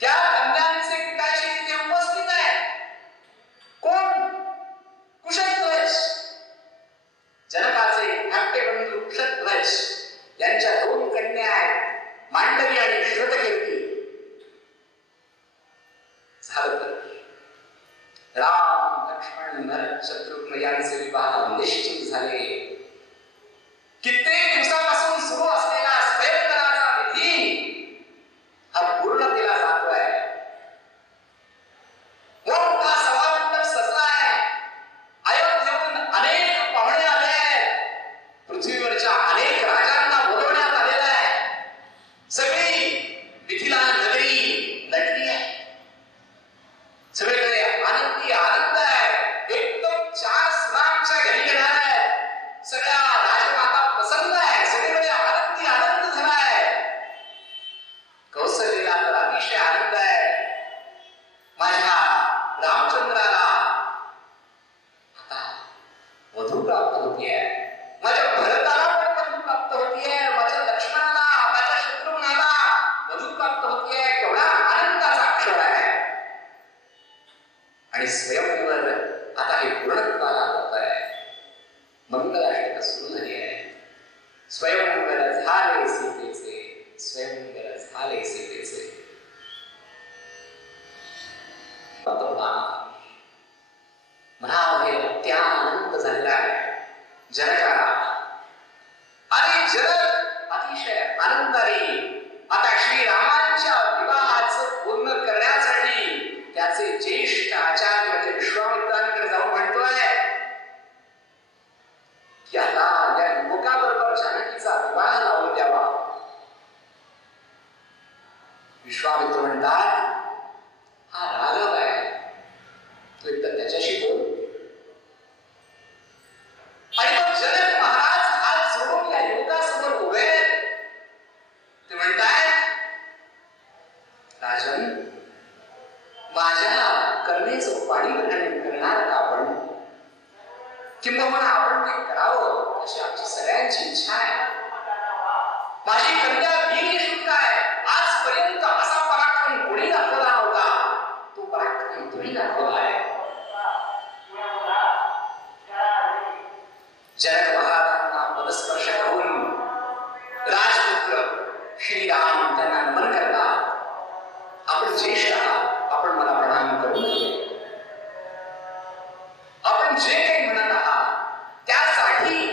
त्या कन्यांचे पिताशी तिथे उपस्थित आहे. कोण? कुशध्वज. जलज यांच्या 2 कन्या आहेत, मांडवी आणि श्रुतकीर्ती. झालं राम लक्ष्मण भरत शत्रुघ्न यांचे विवाह निश्चित झाले. कित्येक दिवसापासून सुरू असलेला स्वयंवराचा विधी हा पूर्णतेला जातोय. मोठा सभामंडप सजलाय. अयोध्येहून अनेक पाहुणे आले आहेत. पृथ्वीवरच्या अनेक राजांना बोलवण्यात आलेलं आहे. सगळी मिथिला नगरी नटली आहे. सगळीकडे आनंदी आनंद आहे. एकदम 4 सुनांच्या घरी येणार आहे. सगळ्या राजमाता प्रसन्न आहे. सगळीकडे आनंदी आनंद झालाय. कौशल्याला तर अतिशय आनंद आहे. माझ्या रामचंद्राला आता वधू प्राप्त होतीये. माझ्या भरताला पण वधू प्राप्त होतीये. माझ्या लक्ष्मणाला, माझ्या शत्रुघ्नाला वधू प्राप्त होतीये. केवढा आनंदाचा क्षण आहे. आणि स्वयंवर आता हे पूर्णत्वाला जात आहे. मंगलाष्टक सुरू झाली आहे. स्वयंवर झाले सीतेचे, स्वयंवर झाले सीतेचे. मनामध्ये अत्यानंद झालेला आहे जनकाला. आणि जनक अतिशय आनंदाने आता श्रीरामांच्या विवाहाचं पूर्ण करण्यासाठी त्याचे ज्येष्ठ आचार्य म्हणजे विश्वामित्रांकडे जाऊन म्हणतोय की आता या युवकाबरोबर जानकीचा विवाह लावून द्यावा. विश्वामित्र म्हणतात हा राघव आहे, तू एकदा त्याच्याशी बोल. आणि मग जनक महाराज हात जोडून या युवकासमोर उभे. ते म्हणतायत राजन, माझ्या कन्येचं पाणी ग्रहण करणार का आपण? किंबहुना आपण ते करावं अशी आमची सगळ्यांची इच्छा आहे. माझी कन्या वीरशूद्र आहे. आजपर्यंत असा पराक्रम कोणी दाखवला नव्हता. तो पराक्रम तुम्ही दाखवला आहे. जनक महाराजांना पदस्पर्श करून राजपुत्र श्रीराम त्यांना नमन करतात. आपण ज्येष्ठ आहात, आपण मला प्रणाम करू नये. आपण जे काही म्हणत आहात त्यासाठी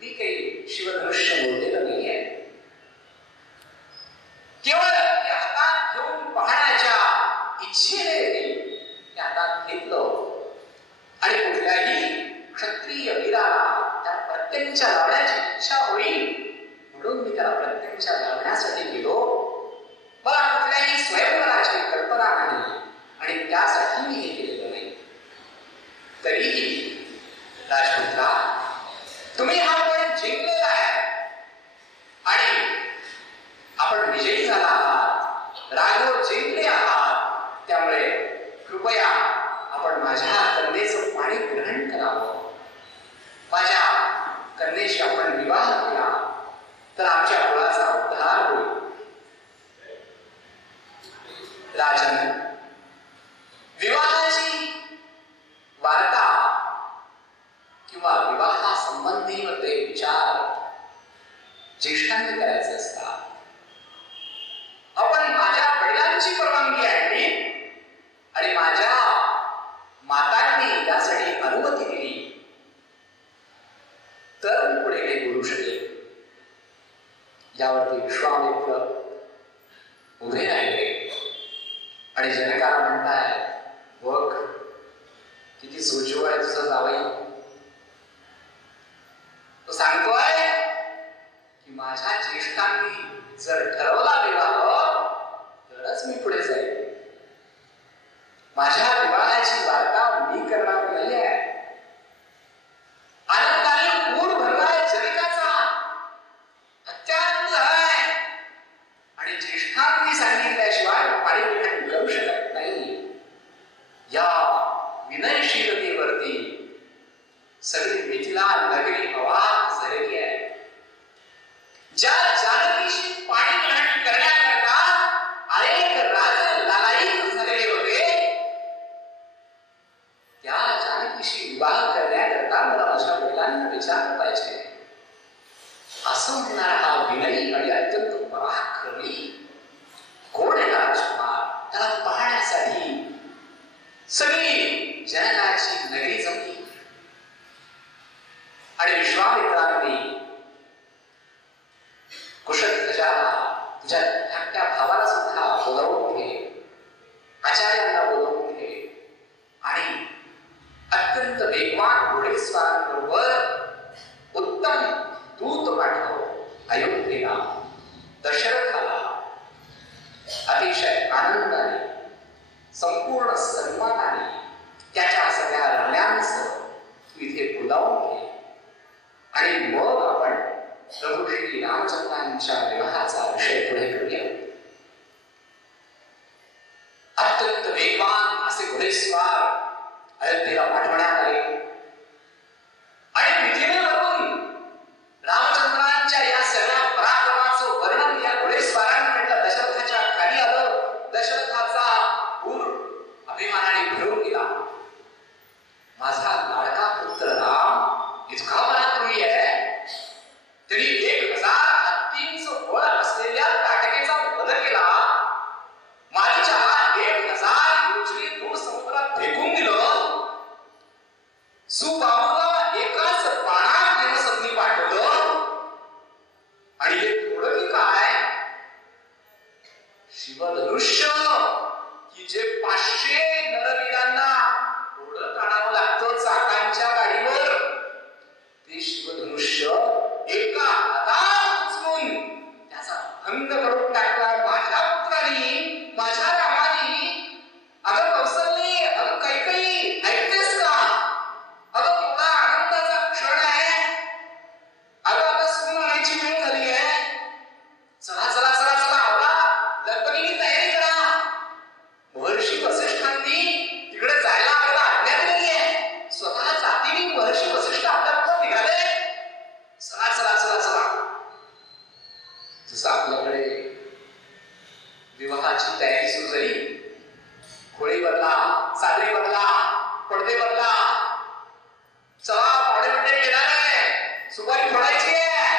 मी काही शिवधनुष्य बोललेलं नाहीये. केवळ ते हातात घेऊन पाहण्याच्या इच्छेने ते हातात घेतलं. आणि कुठल्याही क्षत्रिय वीराला त्या प्रत्यंच्या लावण्याची इच्छा होईल म्हणून मी त्याला प्रत्यंच्या लावण्यासाठी गेलो. मला कुठल्याही स्वयंवराची कल्पना नाही आणि त्यासाठी मी हे केलेलं नाही. तरीही राजपुत्रा, तुम्ही हा पण जिंकलेला आहे आणि आपण विजयी झाला आहात. राघव जिंकले आहात. त्यामुळे कृपया आपण माझ्या कन्येचं पाणी ग्रहण करावं. माझ्या कन्येशी आपण विवाह केला तर आमच्या कुळाचा उद्धार होईल. राजन, विवाहाची वार्ता किंवा विवाहासंबंधी ते विचार ज्येष्ठांनी करायचे असतात. आपण माझ्या वडिलांची परवानगी आणली आणि माझ्या मातांनी त्यासाठी अनुमती दिली तर मी पुढे काही बोलू शकेल. यावरती विश्वामित्र उभे राहिले आणि जनकाला म्हणताय, बघ किती सोजवळ आहे तुझं जावई. तो सांगतोय की माझ्या ज्येष्ठांनी जर ठरवला विवाह तरच मी पुढे जाईल. माझ्या विवाहाची वार्ता मी करणार नाही आहे. आनंदाने पूर भरलाय जनकाचा, अत्यानंद झालाय आणि ज्येष्ठांनी सांगितल्याशिवाय पाणी ग्रहण करू शकत नाही. या विनयशीलतेवरती सगळी मिथिला नगरी अवाक झालेली आहे. ज्या जानकीशी पाणी ग्रहण करण्याकरता अनेक राजे लालायित झालेले होते, त्या जानकीशी विवाह करण्याकरता मला माझ्या वडिलांना विचारलं पाहिजे. असं म्हणणारा हा विनयी आणि अत्यंत पराक्रमी कोण आहे राजकुमार? त्याला पाहण्यासाठी सगळी जनकाची नगरी जमली. आणि विश्वामित्रांनी कुशध्वजाला, तुझ्या धाकट्या भावाला सुद्धा बोलावून घे, आचार्यांना बोलावून घे आणि अत्यंत वेगवान घोडेस्वारांबरोबर उत्तम दूत पाठव. अयोध्येला दशरथाला अतिशय आनंदाने, संपूर्ण सन्मानाने त्याच्या सगळ्या राण्यांसह तू इथे बोलावून घे आणि मग आपण प्रभू श्री रामचंद्रांच्या विवाहाचा विषय पुढे करूया. अत्यंत वेगवान असे घोडेस्वार अयोध्येला पाठवण्यात आले आणि विधिवरून रामचंद्रांच्या या सगळ्या पराक्रमाचं वर्णन या घोडेस्वारांनी म्हटलं. दशरथाच्या खाली आलं. दशरथाचा पूर अभिमानाने भरून गेला. माझा लाडका पुत्र राम इतका पराक्रमी आहे, तरी 1000 हत्तींचं बळ असलेल्या ताटकेचा वध केला. मारीच्या 1000 योजने दूर समुद्रात फेकून दिलं. सुबाहूला एकाच बाणात देवसत्नी पाठवलं. आणि हे थोडं काय, शिवधनुष्य की जे 500 नरवीरांना ओढत आणावं लागतं चाकांच्या गाडीवर, ते शिवधनुष्य एका हातात उचलून त्याचा भंग करून टाकला. माझ्या पुत्रांनी, माझ्या रामानी. अगं कौसल्य, अगं कैकेयी, ऐकतेस का? अगं थोडा आनंदाचा क्षण आहे. अगं आता सून आणायची वेळ झाली आहे. चला चला चला चला, आवरा, लग्नाची तयारी करा. महर्षी वसिष्ठांनी तिकडे जायला आपल्याला आज्ञा दिलेली आहे. स्वतः जातीने महर्षी वसिष्ठ आपल्याकडे निघाले. चला चला चला चला. जसं आपल्याकडे विवाहाची तयारी सुरू झाली, खोळी बदला, साजरी बदला, पडदे बदला. चला पाहुणे मंडळी येणार आहे, सुपारी फोडायची आहे.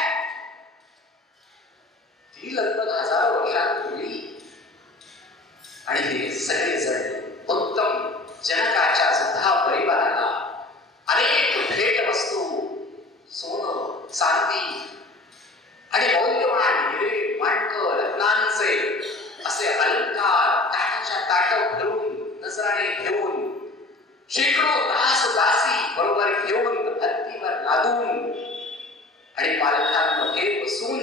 ती लगभग 1000 वर्षांपूर्वी. आणि हे सगळे जण उत्तम जनकाच्या सुद्धा परिवाराला अनेक भेट वस्तू, सोनं, चांदी आणि मौल्यवान हिरे, माणकं, रत्नांचे असे अलंकार ताटाच्या ताट भरून, नजराणे घेऊन, शेकडो दास दासी बरोबर घेऊन, हत्तीवर लादून आणि पालखांमध्ये बसून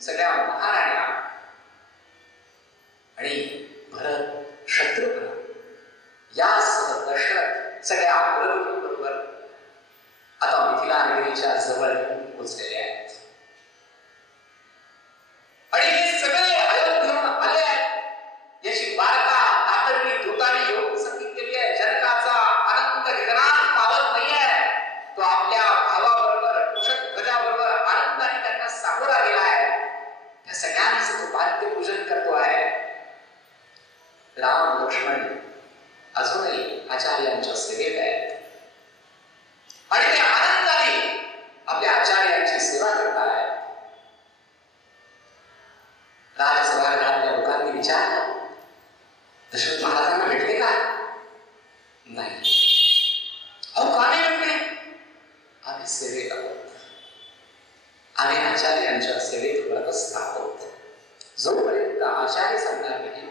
सगळ्या महाराण्या आणि भरत, शत्रुघ्न यासह दशरथ सगळ्या बरोबर आता मिथिला नगरीच्या जवळ पोहोचलेले आहेत. आणि हे सगळे अयोध्येहून आले आहेत याची वार्ता तातडीने दूताने येऊन सांगितलेली आहे. जनकाचा आनंद गगनात पावत नाहीये. तो आपल्या भावाबरोबर, कुशध्वजाबरोबर आनंदाने त्यांना सामोरा गेला आहे. त्या सगळ्यांचं तो वाद्यपूजन करतो आहे. राम लक्ष्मण अजूनही आचार्यांच्या सेवेत आहेत आणि ते आनंदाने आपल्या आचार्यांची सेवा करत आहेत. राजसभागृहातल्या लोकांनी विचारलं, दशरथ महाराजांना भेटले का? नाही. अहो का नाही भेटले? आम्ही सेवेत आहोत, आम्ही आचार्यांच्या सेवेत व्रतस्थ आहोत. जोपर्यंत आचार्य सांगणार नाही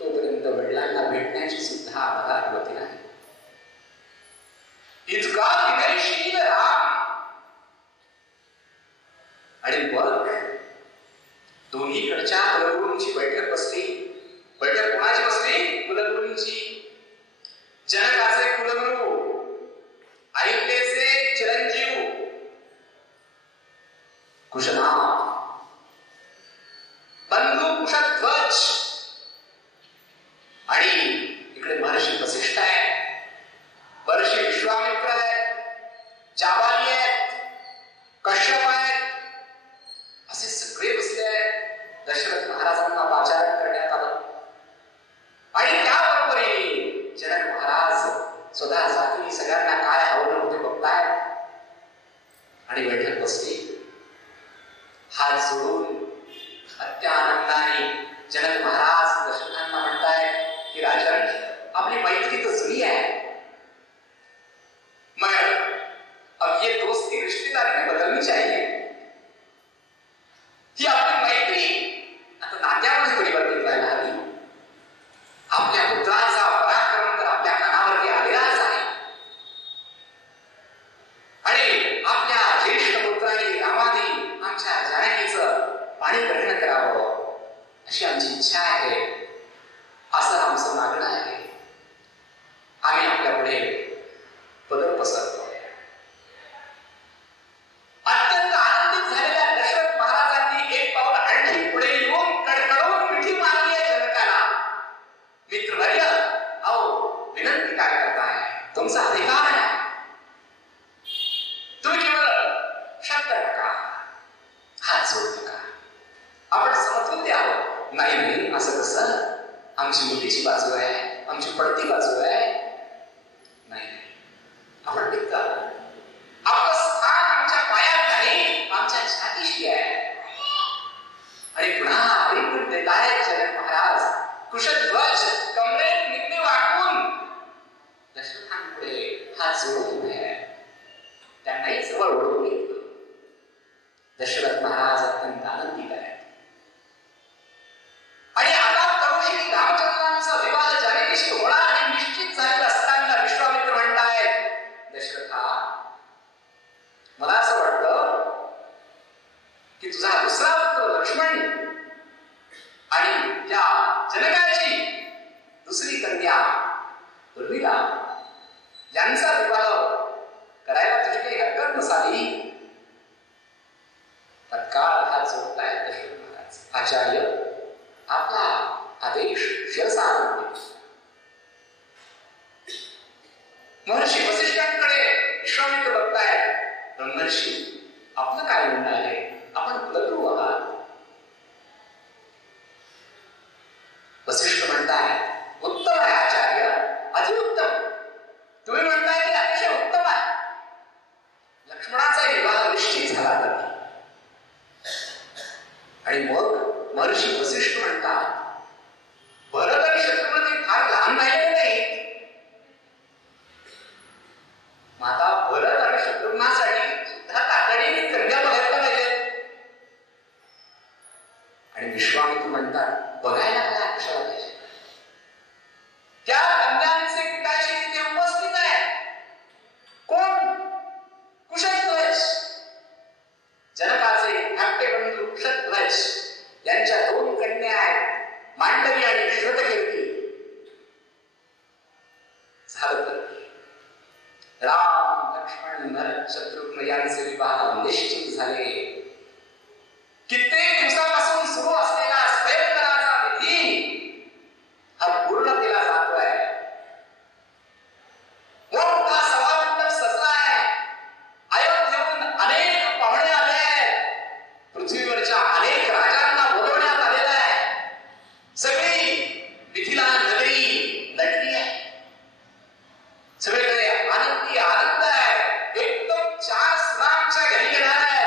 तोपर्यंत वडिलांना भेटण्याची सुद्धा आम्हाला अनुमती नाही. इतका विनयशील राम. आणि मग दोन्हीकडच्या कुलगुरूंची बैठक बसली. बैठक कोणाची बसली? कुलगुरूंची. जनकाचे कुलगुरू, अयोध्येचे चिरंजीव कुशनामा, बंधू कुशध्वज आणि इकडे महर्षी वसिष्ठ आहे, महर्षी विश्वामित्र आहेत, जाबाली आहेत, कश्यप आहेत, असे सगळे बसले आहेत. दशरथ महाराजांना पाचारण करण्यात आलं आणि त्याबरोबरही जनक महाराज स्वतः जातीने सगळ्यांना काय हवं होते बघतायत आणि बैठक बसली. हात जोडून अत्यानंदाने जनक महाराज दशरथांना म्हणतायत की राजन, आपली मैत्री तर जुनी आहे, मगर अब ये दोस्ती रिश्तेदारी में बदलनी चाहिए. ही आपली मैत्री आता नात्यामध्ये परिवर्तित व्हायला हवी. आपल्या पुत्राचा पराक्रम तर आपल्या कानावरती आलेलाच आहे आणि आपल्या ज्येष्ठ पुत्राने रामाने आमच्या जानकीचं पाणी ग्रहण करावं अशी आमची इच्छा आहे, असं आमचं मागणं आहे. आम्ही आपल्या पुढे पदर पसरतो. अत्यंत आनंदित झालेल्या दशरथ महाराजांनी एक पाऊल आणखी पुढे येऊन कडकडून मिठी मारली आहे जनकाला. मित्रवर्य, अहो विनंती काय करताय? तुमचा अधिकार आहे. तुम्ही केवळ शब्द नका, हात जोडू नका. आपण समजून आहोत. नाही नाही, असं कसं? आमची मुठीची बाजू आहे, आमची पडती बाजू आहे. नाही, आपण टिकता. आपलं स्थान आमच्या पायात नाही, आमच्या छातीशी आहे. आणि पुन्हा आरिंगण देत आहेत जनक महाराज. कुशध्वज कमरेत निघणे वाकून दशरथांपुढे हात जोडून उभे आहेत. त्यांनाही जवळ ओढून घेतलं. दशरथ महाराज अत्यंत आनंदित आहेत. आणि आता तरुषी रामचंद्रांचा विवाह जानकीशी होणार हे निश्चित झालेलं असताना विश्वामित्र म्हणतायत, दशरथा, मला असं वाटतं की तुझा दुसरा पुत्र लक्ष्मण आणि या जनकाची दुसरी कन्या उर्मिला यांचा विवाह करायला तुझी काही हरकत नसावी. तत्काळ हात जोडतायत दशरथ महाराज. आचार्य, आपला आदेश शिरसा आणून. महर्षी वसिष्ठांकडे विश्वामित्र बघतायत. ब्रह्मर्षी, आपलं काय म्हणणं आहे? आपण कुलगुरू आहात. वसिष्ठ म्हणतायत, उत्तम आहे आचार्य, अतिउत्तम. तुम्ही म्हणताय की अतिशय उत्तम आहे. लक्ष्मणाचा विवाह निश्चित झाला तर. आणि मग महर्षी वसिष्ठ म्हणतात, भरत आणि शत्रुघ्न फार लहान राहिलेले नाही. माता भरत आणि शत्रुघ्नासाठी सुद्धा तातडीने कन्या बघायला पाहिजे. आणि विश्वामित्र म्हणतात, बघायला काय कशाला पाहिजे? त्या कन्यांचे पिताजी तिथे उपस्थित आहेत. कोण? कुशध्वज. जनकाचे धाकटे बंधू कुशध्वज यांच्या दोन कन्या आहेत, मांडवी आणि श्रुतकीर्ती. झालं तर राम, लक्ष्मण, भरत, शत्रुघ्न यांचे विवाह निश्चित झाले. कित्येक दिवसापासून सुरू असलेला स्वयंवराचा विधी हा पूर्ण केला जातोय. मोठा सभामंडप सजला आहे. अयोध्येहून अनेक पाहुणे आले आहेत. पृथ्वीवरच्या अनेक राजांना बोलवण्यात आलेलं आहे. सगळी मिथिला नगरी नटली आहे. सगळीकडे आनंदी आनंद आहे. एकदम 4 सुनांच्या घरी येणार आहे.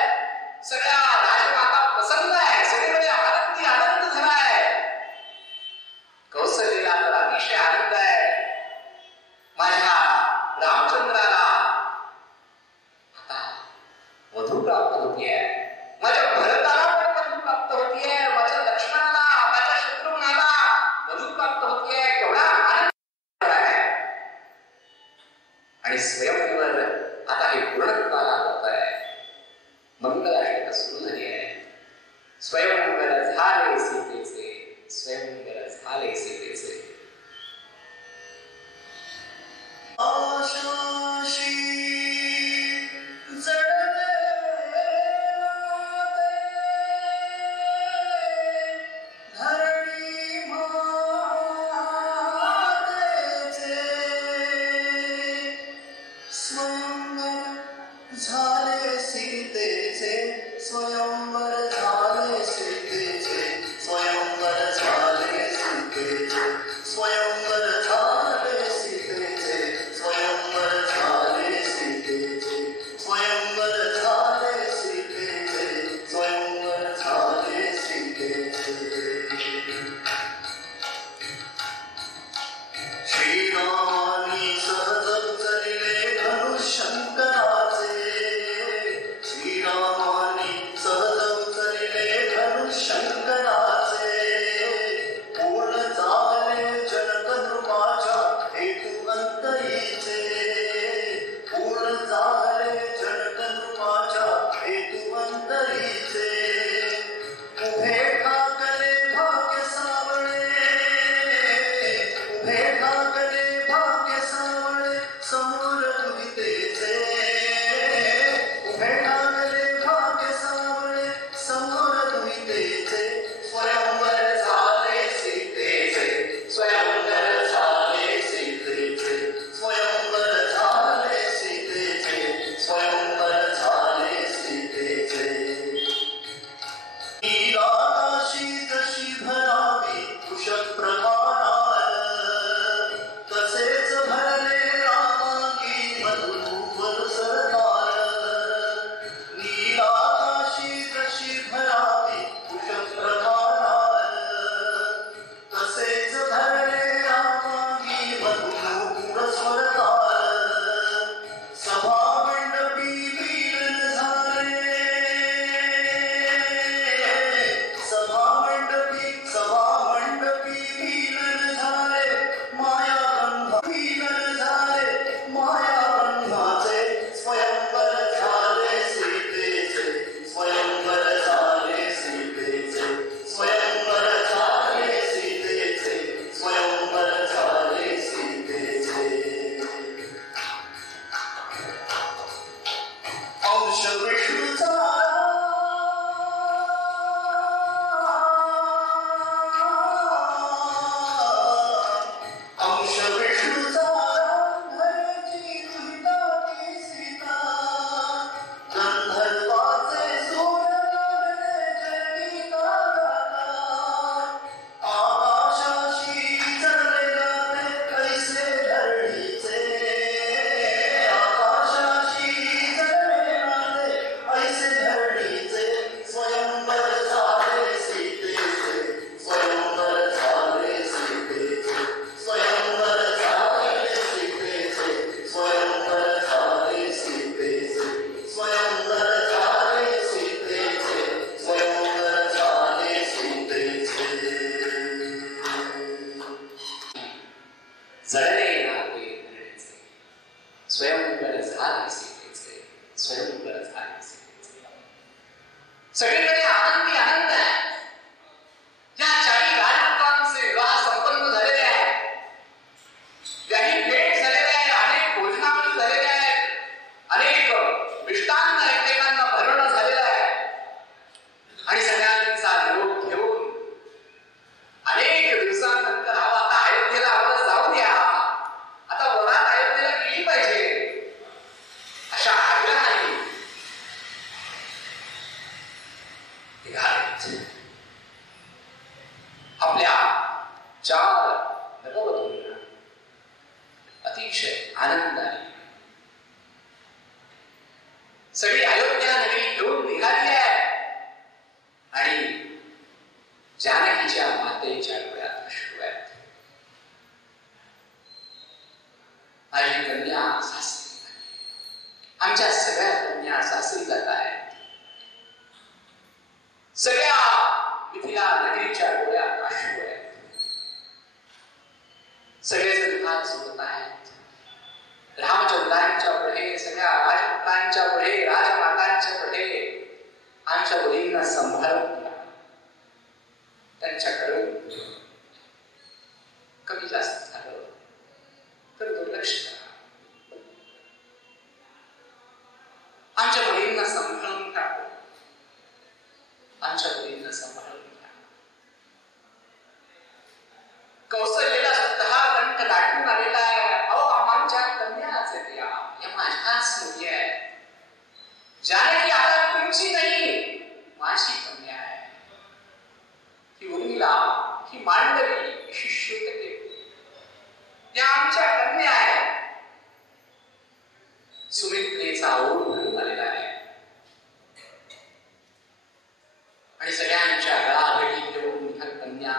सगळ्या राजमाता प्रसन्न आहे. सगळीकडे आनंदी आनंद झाला आहे. कौसल्यला तर अतिशय आनंद आहे. माझ्या रामचंद्राला आता वधू प्राप्त होतीये. माझ्या भरताला पण वधू प्राप्त होतीये. माझ्या लक्ष्मणाला, माझ्या शत्रुघ्नाला वधू प्राप्त होतीये. केवढा आनंद आहे. आणि स्वयंवर आता हे पूर्ण कृपाला जात आहे. मंगलाष्टका सुरू झाली आहे. स्वयंवर झाले सीतेचे, स्वयंवर झाले सीतेचे. स्वयंवर आपल्या 4 नववधूंना अतिशय आनंदाने सगळी अयोध्या नगरी घेऊन निघाली आहे आणि जानकीच्या मातेच्या डोळ्यात अश्रू आहेत. माझी कन्या सासरी, आमच्या सगळ्या कन्या सासरी जात आहेत. सगळ्या मिथिला नगरीच्या डोळ्यात अश्रू आहेत. सगळेजण हात जोडत आहेत. रामचंद्रांच्या पुढे, सगळ्या राजपुत्रांच्या पुढे, राजमातांच्या पुढे आमच्या मुलींना सांभाळून घ्या. त्यांच्याकडून कमी जास्त झालं तर दुर्लक्ष करा. आमच्या मुलींना सांभाळून टाकू. आमच्या मुलींना सांभाळून घ्या. कौशल्यला सुद्धा कंठ दाटून आलेला आहे. अहो, आमच्या कन्याच आहेत या माझ्याच मुली आहेत. जानकी आता तुमची नाही, माझी कन्या आहे. ही उर्मिला, ही मांडवी, ही श्वेतकेतू या आमच्या कन्या आहेत. सुमित्रेचा ओढ भरून आलेला आहे आणि सगळ्यांच्या गळाभेटी घेऊन ह्या कन्या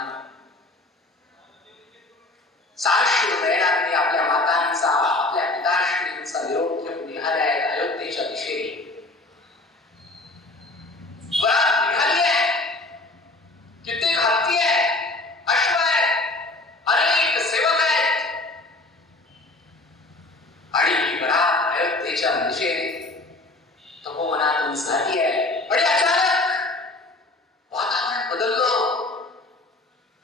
साश्रू नयनांनी आपल्या मातांचा, आपल्या पिताश्रींचा निरोप घेऊन निघाल्या आहेत अयोध्येच्या दिशेने. वरात निघाली आहे. कित्येक हत्ती आहेत, अश्व आहेत, अनेक सेवक आहेत आणि ही वरात अयोध्येच्या दिशेने तपोवनातून जाती आहे. आणि अचानक वातावरण बदललं.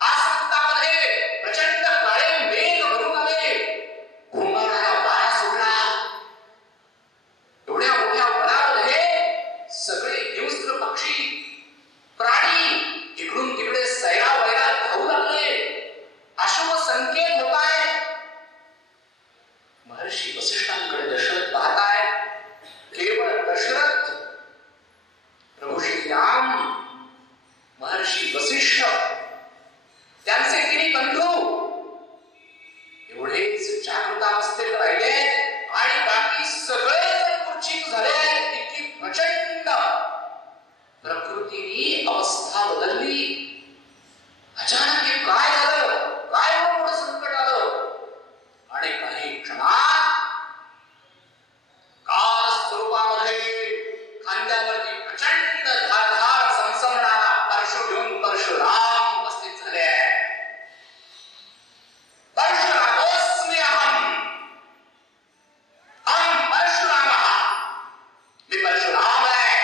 आसमंतामध्ये प्रचंड काळे मेघ भरून आले. घुंगावणारा वारा सुटला. एवढ्या मोठ्या वनामध्ये सगळे हिंस्र पक्षी, प्राणी इकडून तिकडे सैरा वैरा धावू लागले. अशुभ संकेत होत आहेत. महर्षी वसिष्ठांकडे दशरथ पाहतायत. केवळ दशरथ, प्रभू श्रीराम, महर्षी वसिष्ठ, त्यांचे तिन्ही बंधू एवढेच जागृतावस्थेत राहिले आणि बाकी सगळे मूर्छित झाले आहेत. इतकी प्रचंड प्रकृतीने अवस्था बदलली. अचानक हे काय झालं? काय मोठं संकट आलं? आणि काही क्षणात काल स्वरूपामध्ये खांद्यावरती प्रचंड धारधार समसमणारा परशु घेऊन परशुराम उपस्थित झाले आहेत. परशुरामोस्मी अहम परशुरामः. मी परशुराम आहे.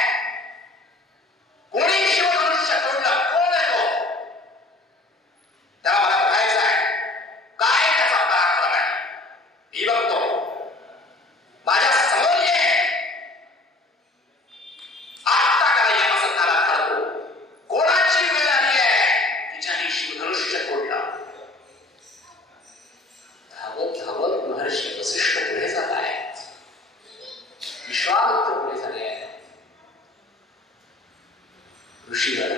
कोणी शिवधनुष्य तोडलं? कोण आहे तो? त्याला मला बघायचं आहे. काय त्याचा पराक्रम आहे मी बघतो. माझ्या समोर ये. आत्ता त्याला यमसदनाला घालतो. कोणाची वेळ आली आहे की ज्याने शिवधनुष्य तोडलं? धावत धावत महर्षी वसिष्ठ पुढे जात आहेत. विश्वामित्र पुढे झाले आहेत. ऋषीवर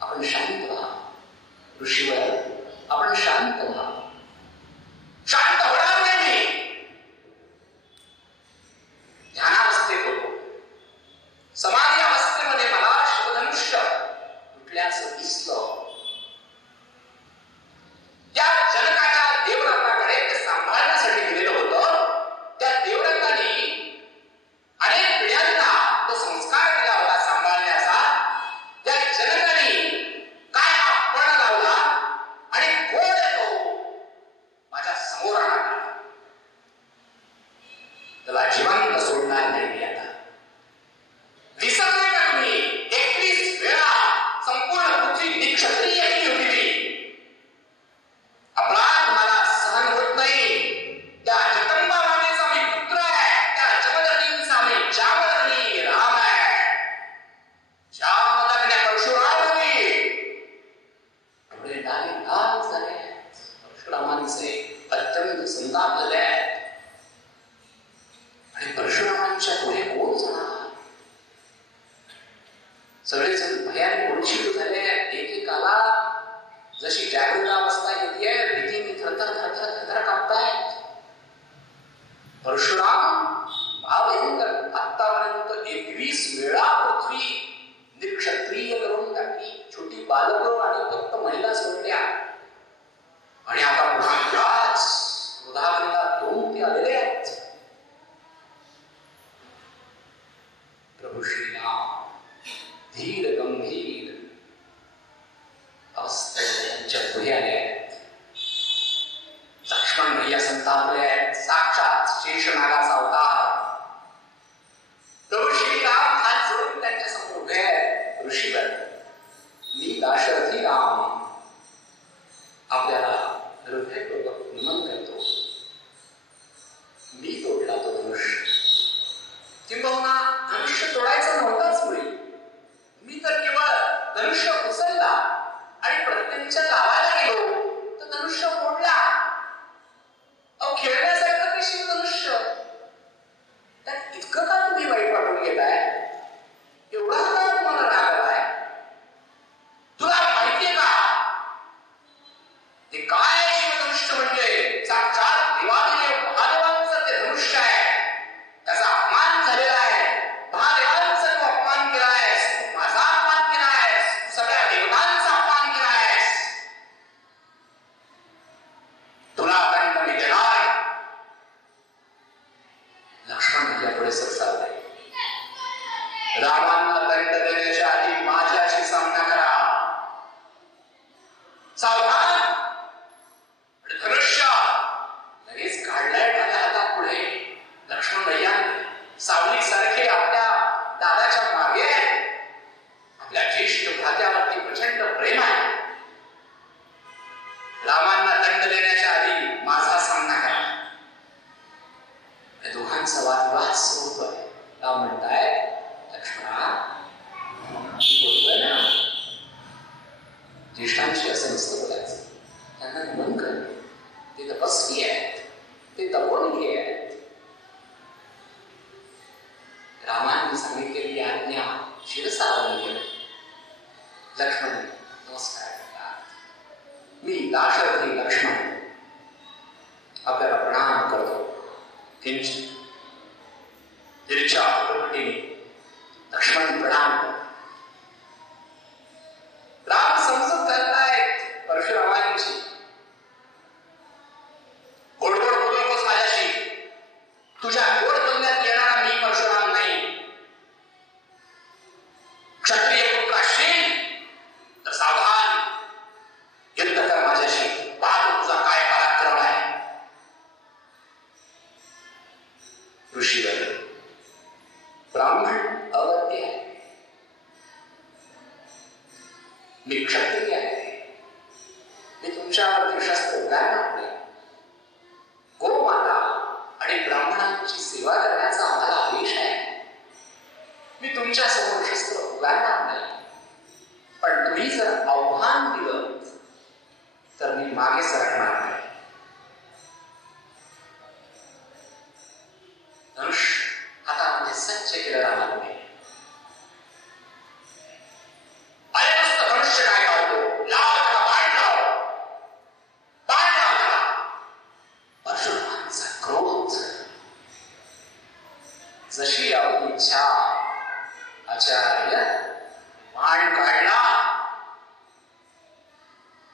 आपण शांत व्हा. ऋषीवर आपण शांत व्हा. शांत होणार नाही मी. ध्यानावस्थेत होतो. समाधी अवस्थेमध्ये मला शिवधनुष्य तुटल्याचं दिसलं. त्या जनकाच्या देवरथाकडे ते सांभाळण्यासाठी गेलेलं होतं. त्या देवरथाने अनेक पिढ्यांना तो संस्कार दिला होता सांभाळण्याचा. त्या जनकाने काय हा पण लावला आणि कोण येतो माझ्या समोर आणला. त्याला जिवंत सोडणार नाही मी आता. दिसत सगळेजण भयाने मूर्छित झाले आहेत. एकेकाला जशी जागृत अवस्था येते भीतीने थरथर थरथर थरथर कापतायत. परशुराम महाभयंकर आतापर्यंत 21 वेळा पृथ्वी निक्षत्रिय करून टाकली. छोटी बालकं आणि फक्त महिला सोडल्या आणि आता पुन्हा याच उदाहरणाला 2 ते आलेले आहेत. प्रभू श्रीराम धीर गंभीर अवस्थेत त्यांच्या पुढे आले आहेत. लक्ष्मण भैया संतापले आहेत. साक्षात शेषनागाचा अवतार प्रभू श्रीराम हात जोडून त्यांच्या समोर उभे आहेत. ऋषीवर मी दाशरथी राम आपल्याला हृदयपूर्वक नमन करतो. मी तोडला तो धनुष्य, किंबहुना धनुष्य तोडायचं नव्हताच मुळी. मी तर केवळ धनुष्य उचलला आणि प्रत्यंच्या लावायला गेलो तर धनुष्य मोडला. अहो खेळण्यासारखं ते शिवधनुष्य, त्यात इतकं का तुम्ही वाईट वाटून घेताय? एवढा का तुम्हाला राग आलाय? तुला माहितीये का ते काय शिवधनुष्य म्हणजे? साक्षात देवादेव महादेवांचं ते धनुष्य आहे. त्याचा अपमान झालेला आहे. महादेवांचा तू अपमान केला आहेस, माझा अपमान केला आहेस, सगळ्या देवतांचा अपमान केला आहेस. तुला दंड मी देणार. लक्ष्मण भैया सरसावले. रामांना दंड देण्याच्या आधी माझ्याशी सामना करा. सावधान. धनुष्य लगेच काढलाय माझ्या हातात पुढे. लक्ष्मण भैया सावली सारखे आपल्या दादाच्या मागे आहेत. आपल्या ज्येष्ठ भ्रात्यावरती प्रचंड प्रेम आहे. रामांना दंड देण्याच्या आधी माझा सामना करा. या दोघांचा वादविवाद सुरू होतोय. राम म्हणताय लक्ष्मणा बोलतोय ना, ज्येष्ठांशी असं नसतं बोलायचं. त्यांना नमन कर. ते तपस्वी आहेत, ते तपोनिधी आहेत. रामाने सांगितलेली आज्ञा शिरसावली. लक्ष्मण नमस्कार करतात. मी दाशरथी लक्ष्मण आपल्याला प्रणाम करतो. किंचित तिरच्या प्रकटीने लक्ष्मण प्रणाम करतो. राम समजूत करतायत परशुरामांची. गोडगोड बोलू नकोस माझ्याशी. तुझ्या गोड बोलण्यात येणारा मी परशुराम नाही. क्षत्रिय पुत्र असशील तर सावधान युद्ध कर माझ्याशी. पाहतो तुझा काय पराक्रम आहे. ऋषीवर ब्राह्मण अवध्य आहे, मी क्षत्रिय आहे. मी तुमच्यावरती शस्त्र उगारणार नाही. गोमाता आणि ब्राह्मणांची सेवा करण्याचा आम्हाला आदेश आहे. मी तुमच्या समोर शस्त्र उगारणार नाही. पण तुम्ही जर आव्हान दिलं तर मी मागे सरकणार नाही. धनुष्य हातामध्ये सज्ज केलं रामाने. अरे मस्त धनुष्य काय काढतो. लाव त्याला, बाण लाव, बाण लाव त्याला. परशुरामांचा क्रोध. जशी आपली इच्छा. आचार्य बाण काढला.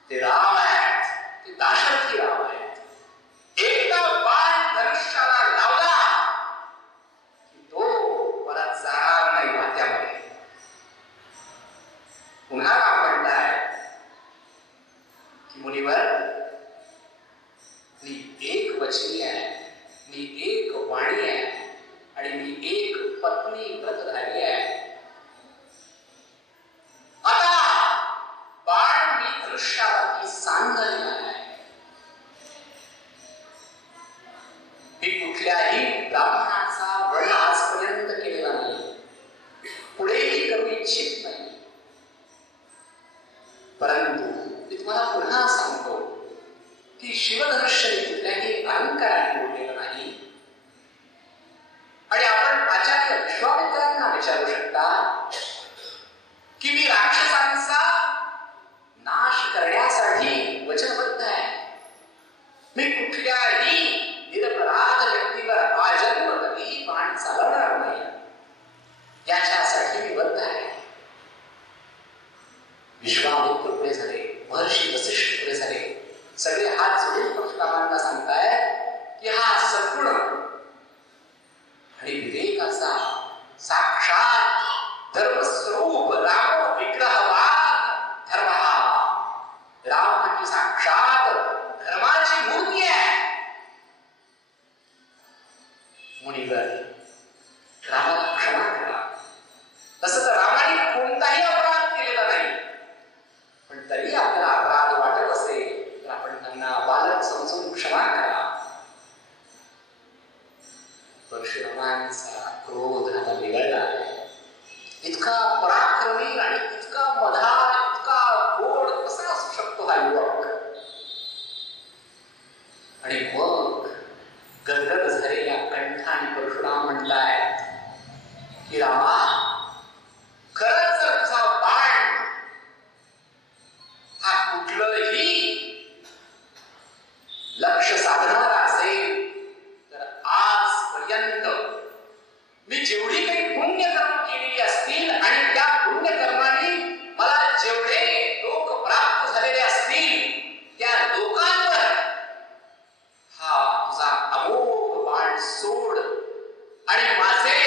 ते राम आहेत, ते दाशरथी राम आहेत. एकदा बाण धनुष्याला लावला की तो परत जाणार नाही मात्यामध्ये. पुन्हा राम म्हणताय की मुनिवर मी एक वचनी आहे, मी एक वाणी आहे आणि मी एक पत्नी व्रतधारी आहे. आता बाण मी धनुष्यावरती सांधलेला आहे. मी कुठल्याही ब्राह्मणाचा वर्ण आजपर्यंत केलेला नाही, पुढेही करू इच्छित नाही. परंतु मी तुम्हाला पुन्हा सांगतो की शिवधनुष्य कुठल्याही अहंकाराने बोललेलं नाही. आणि आपण आचार्य विश्वामित्रांना विचारू शकता की मी राक्षसांचा नाश करण्यासाठी वचनबद्ध आहे. मी कुठल्याही निरपराध व्यक्तीवर आजन्म कधी बाण चालवणार नाही, याच्यासाठी मी बद्ध आहे. विश्वामित्र पुढे झाले, महर्षी वसिष्ठ पुढे झाले, सगळे हात जोडून परशुरामांना सांगतायत की हा सगुण आणि विवेकाचा साक्षात धर्मस्वरूप राम विग्रहवान धर्म, राम म्हणजे साक्षात धर्माची मूर्ती आहे. मुनिवर, रामाला क्षमा करा. तसं तर रामाने कोणताही अपराध केलेला नाही, पण तरी आपल्याला अपराध वाटत असेल तर आपण त्यांना बालक समजून क्षमा करा. परशुरामांचा क्रोध आता निघाला आहे. इतका पराक्रमी आणि इतका मधार, इतका गोड कसा असू शकतो हा युवक? आणि मग गदगद झालेल्या कंठाने परशुराम म्हणतायत की रामा, खरंच जर तुझा बाण हा कुठलंही लक्ष साधणारा असेल तर आजपर्यंत मी जेवढी काही पुण्यकर्म केलेली असतील आणि त्या पुण्यकर्माने मला जेवढे लोक प्राप्त झालेले असतील त्या लोकांवर हा तुझा अमोघ बाण सोड आणि माझे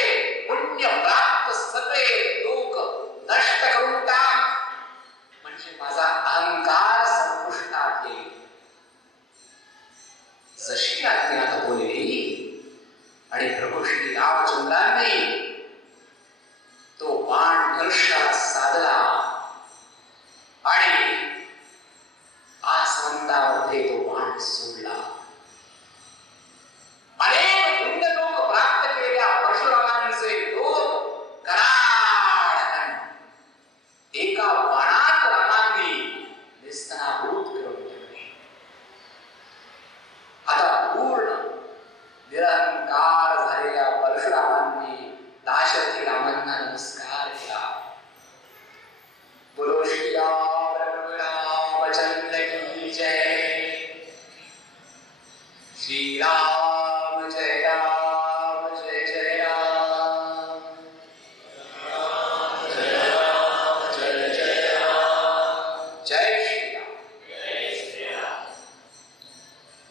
पुण्य प्राप्त सगळे लोक नष्ट करून टाक, म्हणजे माझा अहंकार संपुष्टात येईल. जशी आज्ञा बोलली आणि प्रभू श्री रामचंद्रांनी तो बाण धनुष्यात साधला आणि आसमंतामध्ये तो बाण सोडला. अनेक पुण्य लोक प्राप्त केलेल्या परशुरामांचे लोक कराड एका बाणात रामांनी निस्तनाभूत करून ठेवले. आता पूर्ण निरहंकार झालेल्या परशुरामांनी दाशरथी रामांना नमस्कार केला. बोलो श्री रामचंद्र की जय. श्री राम जय राम, जय जय राम, जय राम, जय जय राम, जय श्री राम, जय श्री राम.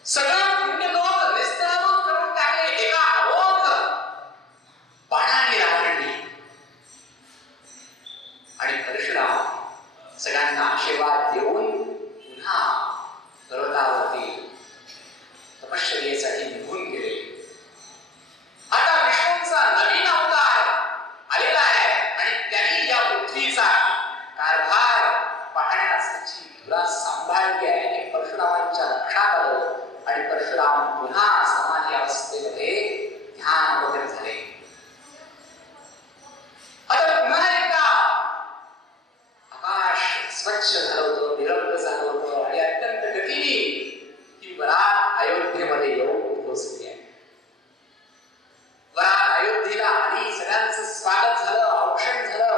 सगळं पुण्यलोक निस्तराभूत करून टाकले एका अमोघ बाणाने रावणाने. आणि परशुराम सगळ्यांना आशीर्वाद देऊन पुन्हा पर्वतावरती तपश्चर्येसाठी निघून गेले. आता विष्णूंचा नवीन अवतार आलेला आहे आणि त्यांनी या पृथ्वीचा कारभार पाहण्याची धुरा सांभाळली आहे हे परशुरामांच्या लक्षात आलं आणि परशुराम पुन्हा समाधी अवस्थेमध्ये ध्यान वगैरे झाले. आता पुन्हा एकदा आकाश स्वच्छ झालं होतं, निरंग झालं होतं आणि अत्यंत गतीने ही वरात अयोध्येमध्ये येऊन पोहोचली आहे. वरात अयोध्येला आली, सगळ्यांचं स्वागत झालं, औक्षण झालं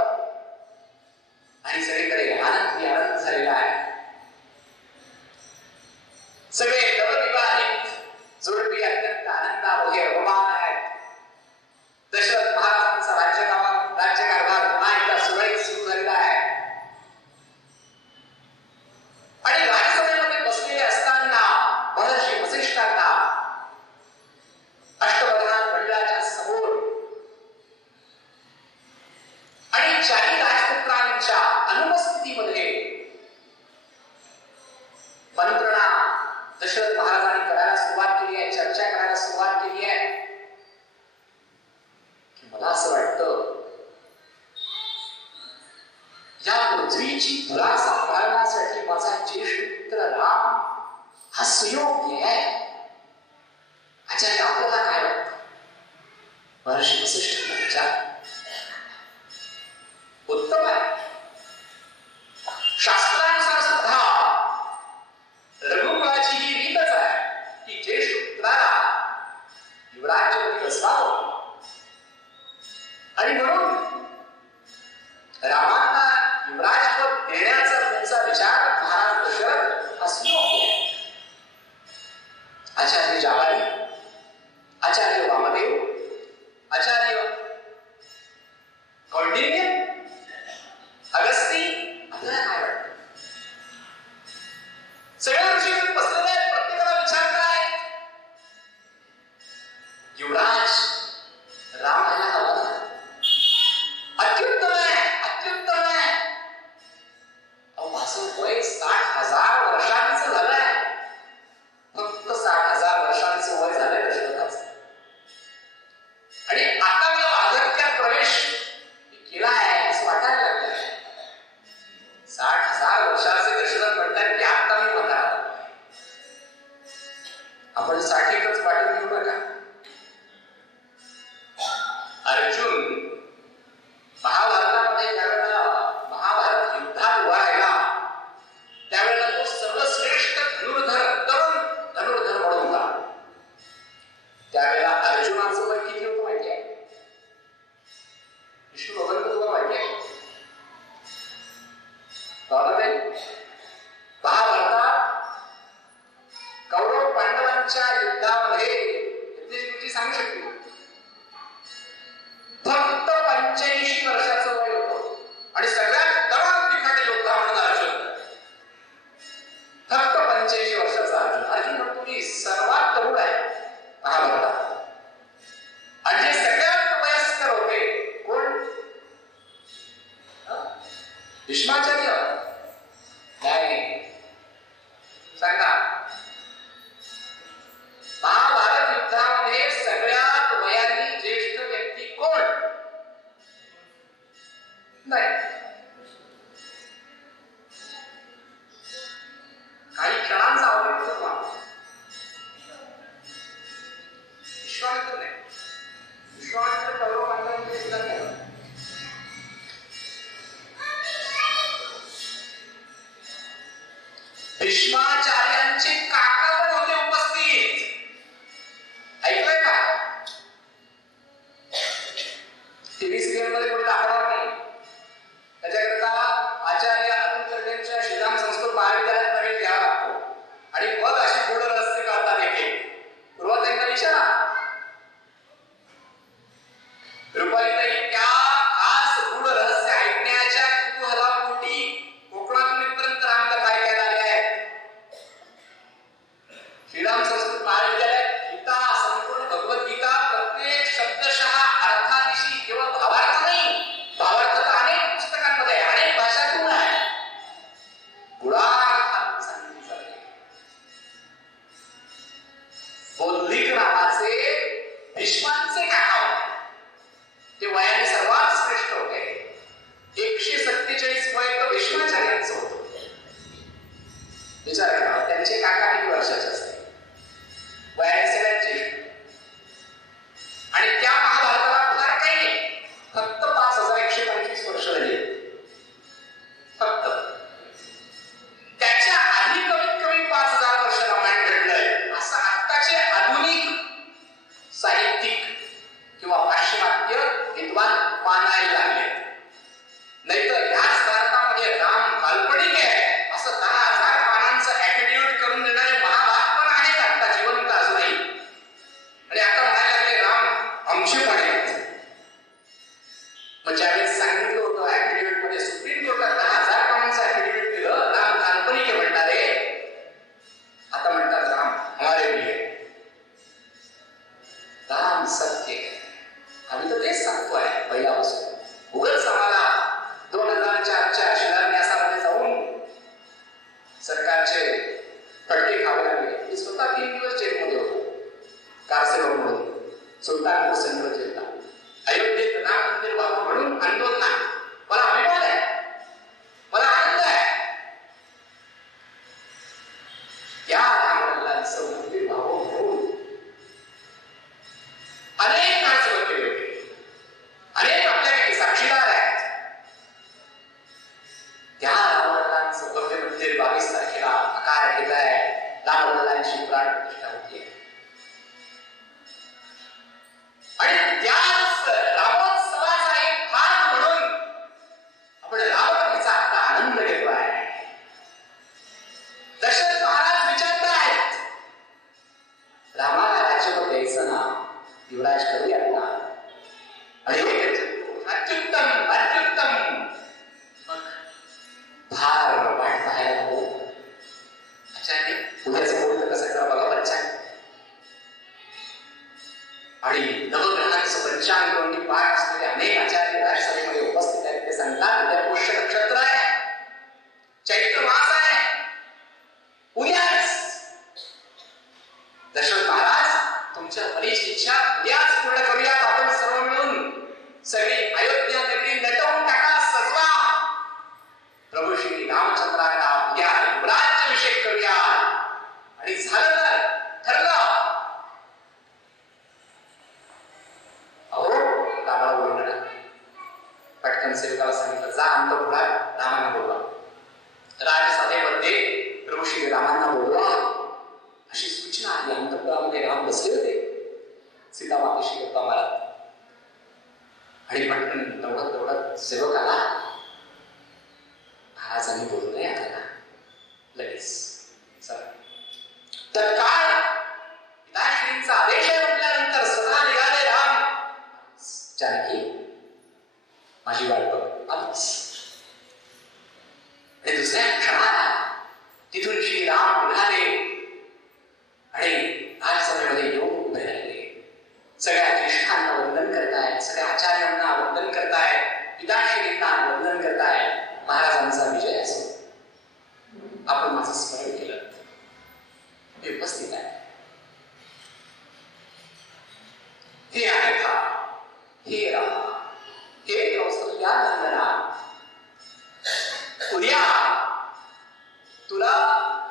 आणि सगळीकडे आनंद झालेला आहे. सगळे नवविवाहित जोडपी अत्यंत आनंदामध्ये रममान आहेत. दशरथ महाराजांचा राज्यकारभार पुन्हा एकदा सुरळीत सुरू झालेला आहे आणि राजसभेमध्ये बसलेले असताना महर्षी वसिष्ठांना अष्टप्रधान मंडळाच्या समोर आणि चारी राजपुत्रांच्या अनुपस्थितीमध्ये मंत्रणा दशरथ महाराजांनी करायला सुरुवात केली आहे, चर्चा करायला सुरुवात केली आहे की मला असं वाटतं या पृथ्वीची धुरा सांभाळण्यासाठी माझा ज्येष्ठ पुत्र राम हा सुयोग्य आहे. आचार्य आपल्याला काय वाटतं? महर्षी वसिष्ठ विचार उत्तम आहे. शास्त्रानुसार सुद्धा रघुकुळाची ही रीतच आहे की ज्येष्ठ पुत्राला युवराज्यपदी बसवावं आणि म्हणून रामांना भीष्माचार्य नाही सांगा. महाभारत युद्धामध्ये सगळ्यात वयाने ज्येष्ठ व्यक्ती कोण? नाही. काही क्षणांचा अवलंब होतो. विश्वामित्र नाही. विश्वामित्र कौरव पांडवांमध्ये युद्धात नाही. भीष्माचार्यांचे काका पण होते उपस्थित. ऐकलंय का? टीव्ही सिरियल मध्ये कोणी दाखवणार नाही. त्याच्याकरता आचार्य अतुल कर्वेंच्या श्रीराम संस्कृत महाविद्यालयात प्रवेश घ्यावा लागतो आणि मग अशी गूढ रहस्य कळतात. एक पूर्व त्यांना विचारा. रुपालीताई त्या आज गूढ रहस्य ऐकण्याच्या कुतूहलापोटी कोकणातून इथपर्यंत आम्हाला काय काय झाले आहे. श्रीराम संस्कृत महाविद्यालयात गीता, संपूर्ण भगवद्गीता प्रत्येक शब्दशः अर्थादिशी केवळ भावार्थ नाही, भावार्थ तर अनेक पुस्तकांमध्ये अनेक भाषातून आहे. गुणार्थात सांगितली जाते. बौद्धिक नावाचे भीष्मांचे काका होते. ते वयाने सर्वात श्रेष्ठ होते. 147 वय तर भीष्माचार्यांचं होतं. विचार करा त्यांचे काका किती वर्षाचे असते. वयाने सगळ्यात ज्येष्ठ. आणि त्या महाभारताला फार काही नाही, फक्त 5125 वर्ष झाली. फक्त त्याच्या आधी कमीत कमी 5000 वर्ष रामायण घडलंय असं आत्ताचे आधुनिक साहित्यिक किंवा पाश्चिमात्य विद्वान मानायला लागले. नाहीतर याच भारतामध्ये राम काल्पनिक आहे असं 10,000 पानांचं ऍटिट्यूड करून देणारे महाभारत पण आहेत आता जिवंत अजूनही. आणि आता म्हणायला लागले राम आमचे पण आहेत. मग ज्यावेळेस सांगितलं होतं ऍटिट्यूड मध्ये सुप्रीम कोर्टात 10,000 पानांचं ऍटिट्यूड दिलं, राम काल्पनिक म्हणणारे आता म्हणतात राम हमारे भी है. राम सत्य है. आम्ही तर तेच सांगतोय पहिल्यापासून. उगाच आम्हाला 2004च्या शिलान्यासामध्ये जाऊन सरकारचे फटके खावे लागले. मी स्वतः 3 दिवस जेलमध्ये होतो. कारसेवक म्हणून सुलतानपूर सेंट्रल जेलला. अयोध्येत राम मंदिर व्हावं म्हणून आंदोलन. मला अभिमान आहे, मला आनंद आहे. त्या रामलल्लांचं मंदिर व्हावं म्हणून अनेक कारसेवक केले होते. अनेक आपल्यापैकी साक्षीदार आहेत. त्या रामलल्लांचं भव्य मंदिर 22 तारखेला आकार घेत आहे. रामलल्लांची प्राण प्रतिष्ठा होती. आणि त्याच रामोत्सवाचा एक भाग म्हणून आपण रामकथेचा आता आनंद घेतोय. दशरथ महाराज विचारतायत रामाला राज्यपद द्यायचं ना, युवराज करूयात ना. आणि अत्युत्तम अत्युत्तम. मग फार वाट पाहायला हवं. आचार्य उद्याचं बोलतं कसं जरा बघा पंचांग. आणि नवग्रहांचं पंचांग कोणती पाठ असलेले अनेक आचार्य राजसभेमध्ये उपस्थित आहेत. ते सांगतात उद्या पुष्य नक्षत्र आहे, चैत्र मास आहे, उद्याच. दशरथ महाराज तुमच्या फलीची इच्छा उद्याच पूर्ण करूयात. आपण सर्व मिळून सगळी अयोध्या नगरी नटवून टाका, सजवा. प्रभू श्री रामचंद्रांना उद्या राज्याभिषेक करूया. आणि झालं तर ठरलं. अहो रामा बोलणार. पटकन सेवकाला सांगितलं जा अंतपुरात रामांना बोलवा. राजसभेमध्ये प्रभू श्री रामांना बोलवा अशी सूचना आली. अंतपुरामध्ये राम बसले होते. सीता मातेशी गप्पा मारत. आणि पटकन दौडत सेवक आला. महाराजांनी बोलू नये आपल्याला लगेच. तत्काळ पिताश्रींचा आदेश म्हटल्यानंतर सदा निघाले राम. जानकी माझी वाट बघ आलीच. आणि दुसऱ्या क्षणाला तिथून श्रीराम निघाले आणि राजसभेमध्ये येऊन उभे राहिले. सगळ्या ज्येष्ठांना वंदन करतायत, सगळ्या आचार्यांना वंदन करतायत, पिताश्रींना वंदन करतायत. महाराजांना उद्या तुला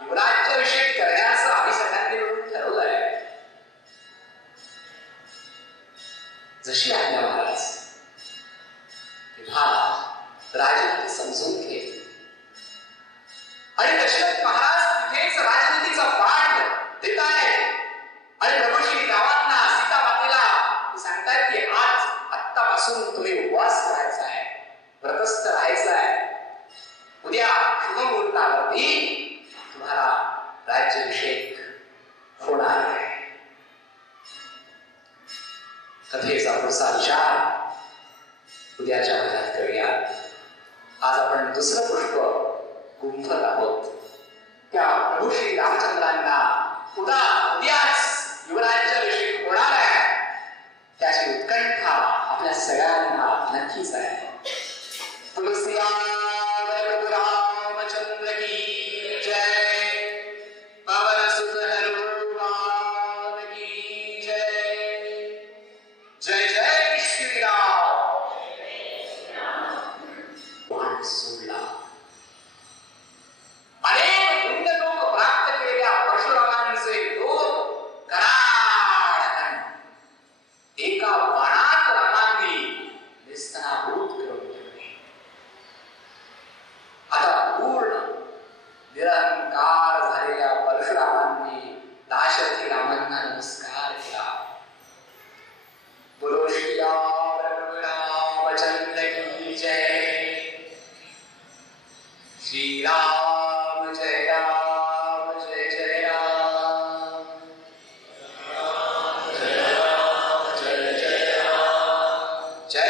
युवराज्याभिषेक करण्याचं आम्ही सगळ्यांनी मिळून ठरवलंय. जशी आज्ञा महाराज. तेव्हा राजनीती समजून घे. आणि दशरथ महाराज तिथेच राजनीतीचा पाठ देत आहेत. आणि प्रभू श्री रामांना सीता मातेला सांगतायत की आज आत्तापासून तुम्ही उपवास करायचा आहे, व्रतस्थ राहायचं आहे. उद्या शुभमुहूर्तावरती तुम्हाला राज्याभिषेक होणार आहे. कथेचा पुढचा विचार उद्याच्या भागात करूया. आज आपण दुसरं पुष्प गुंफत आहोत. त्या प्रभू श्री रामचंद्रांना उद्याच युवराज्याभिषेक होणार आहे, त्याची उत्कंठा आपल्या सगळ्यांना नक्कीच आहे. रामचंद्र की जय. पवन सुत हनुमान की जय. जय जय श्रीराम. वाण सोडला. अनेक पुण्यलोक प्राप्त केलेल्या परशुरामांचे लोक कराडकन एका बाणात रामांनी निस्तनाभूत करून ठेवले. आता पूर्ण निरंकार झालेल्या परशुरामांनी दाशरथी रामांना नमस्कार केला. बोलो श्री रामचंद्र की जय. श्री राम जय राम जय जय राम. जय राम जय जय राम. जय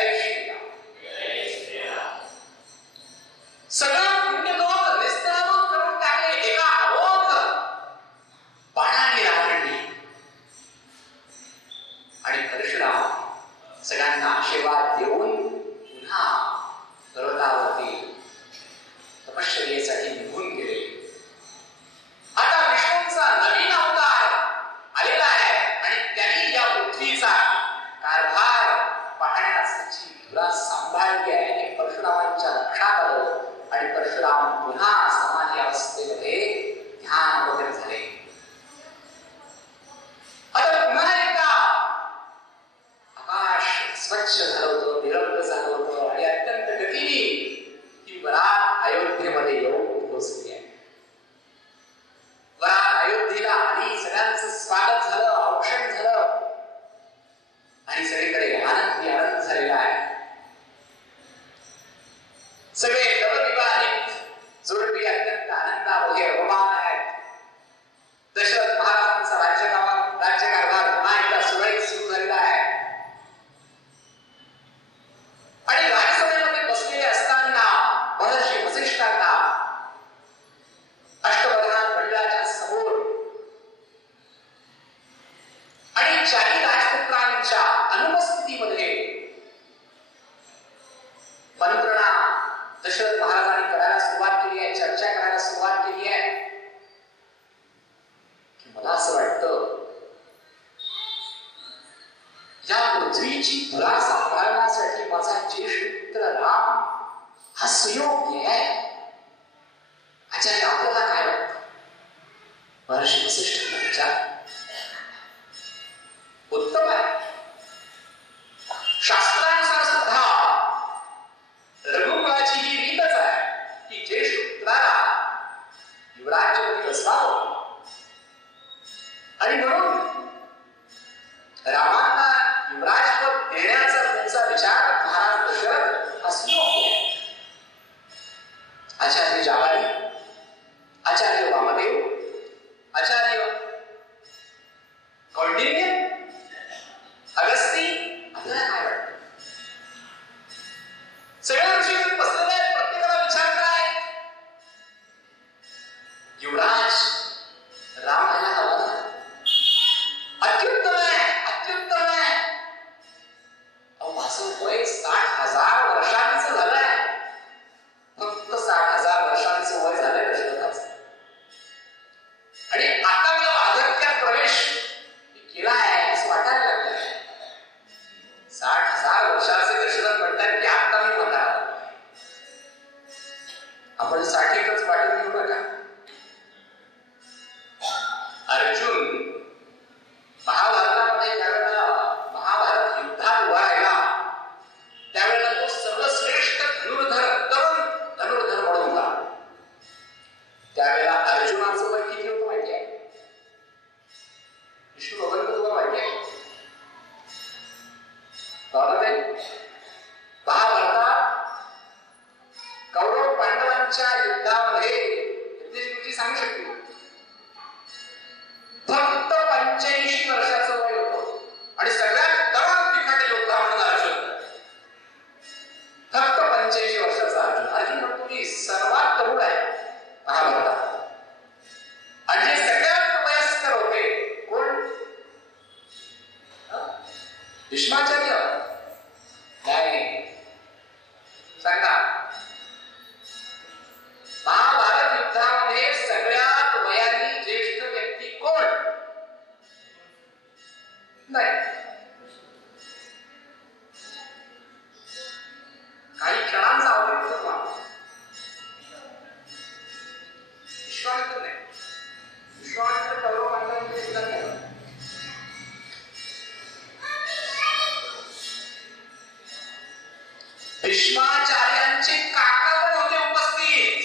श्री राम. सगळं पुण्यलोक निस्तराभूत करून टाकले एका अवोघ बाणाने रावणाने. आणि परशुराम सगळ्यांना आशीर्वाद देऊन पुन्हा पर्वतावरती तपश्चर्येसाठी निघून गेले. आता विष्णूंचा नवीन अवतार आलेला आहे आणि त्यांनी या पृथ्वीचा कारभार पाहण्याची धुरा सांभाळली आहे. हे परशुरामांच्या लक्षात आलं आणि परशुराम पुन्हा समाधी अवस्थेमध्ये ध्यान वगैरे झाले. आता पुन्हा एकदा आकाश स्वच्छ झालं होतं, निरंग झालं होतं आणि अत्यंत गतीने ही वरात अयोध्येमध्ये येऊन पोहोचली आहे. वरात अयोध्येला आली, सगळ्यांचं स्वागत झालं, औक्षण झालं आणि सगळीकडे आनंद झालेला आहे. सगळे नवविवाहित जोडपी अत्यंत आनंदामध्ये रममाण आहेत. दशरथ महाराजांचा राज्यकारभार पुन्हा एकदा सुरळीत सुरू झालेला आहे. आणि राजसभेमध्ये बसलेले असताना महर्षी वसिष्ठांना अष्टप्रधान मंडळाच्या समोर आणि चारी राजपुत्रांच्या अनुपस्थितीमध्ये मंत्रणा दशरथ महाराजांनी करायला सुरुवात केली आहे, चर्चा करायला सुरुवात केली आहे. की मला असं वाटतं या पृथ्वीची धुरा सांभाळण्यासाठी माझा ज्येष्ठ पुत्र राम हा सुयोग्य आहे. आचार्य आपल्याला काय वाटतं? महर्षी वसिष्ठांना विचार. उत्तम आहे. शास्त्रानुसार सुद्धा रघुकुलाची ही रीतच आहे आपण साठीतच वाटून घेऊ नका. अर्जुन महाभारतामध्ये ज्यावेळेला महाभारत युद्धात उभा राहिला त्यावेळेला तो सर्वश्रेष्ठ तरुण धनुर्धर म्हणून होता. त्यावेळेला अर्जुनाचं वय किती होतं माहिती आहे? विष्णू भगवंत तुला माहिती आहे? महाभारतात कौरव पांडवांच्या युद्धामध्ये युधिष्ठिरची सांगू शकते फक्त 85 वर्षाचं वय होतं आणि सगळ्यात तरुण तिखट योद्धा म्हणून अर्जुन. फक्त 85 वर्षाचा अर्जुन म्हणतो की सर्वात तरुण आहे महाभारतात. आणि जे सगळ्यात वयस्कर होते कोण? भीष्माचार्य. नाही सांगा, महाभारत युद्धामध्ये सगळ्यात वयाने ज्येष्ठ व्यक्ती कोण? नाही. काही क्षणांचा अवलंब करून विश्वामित्र नाही. विश्वामित्र कौरव पांडवांचे युद्ध केलं. भीष्माचार्यांचे काका पण होते उपस्थित.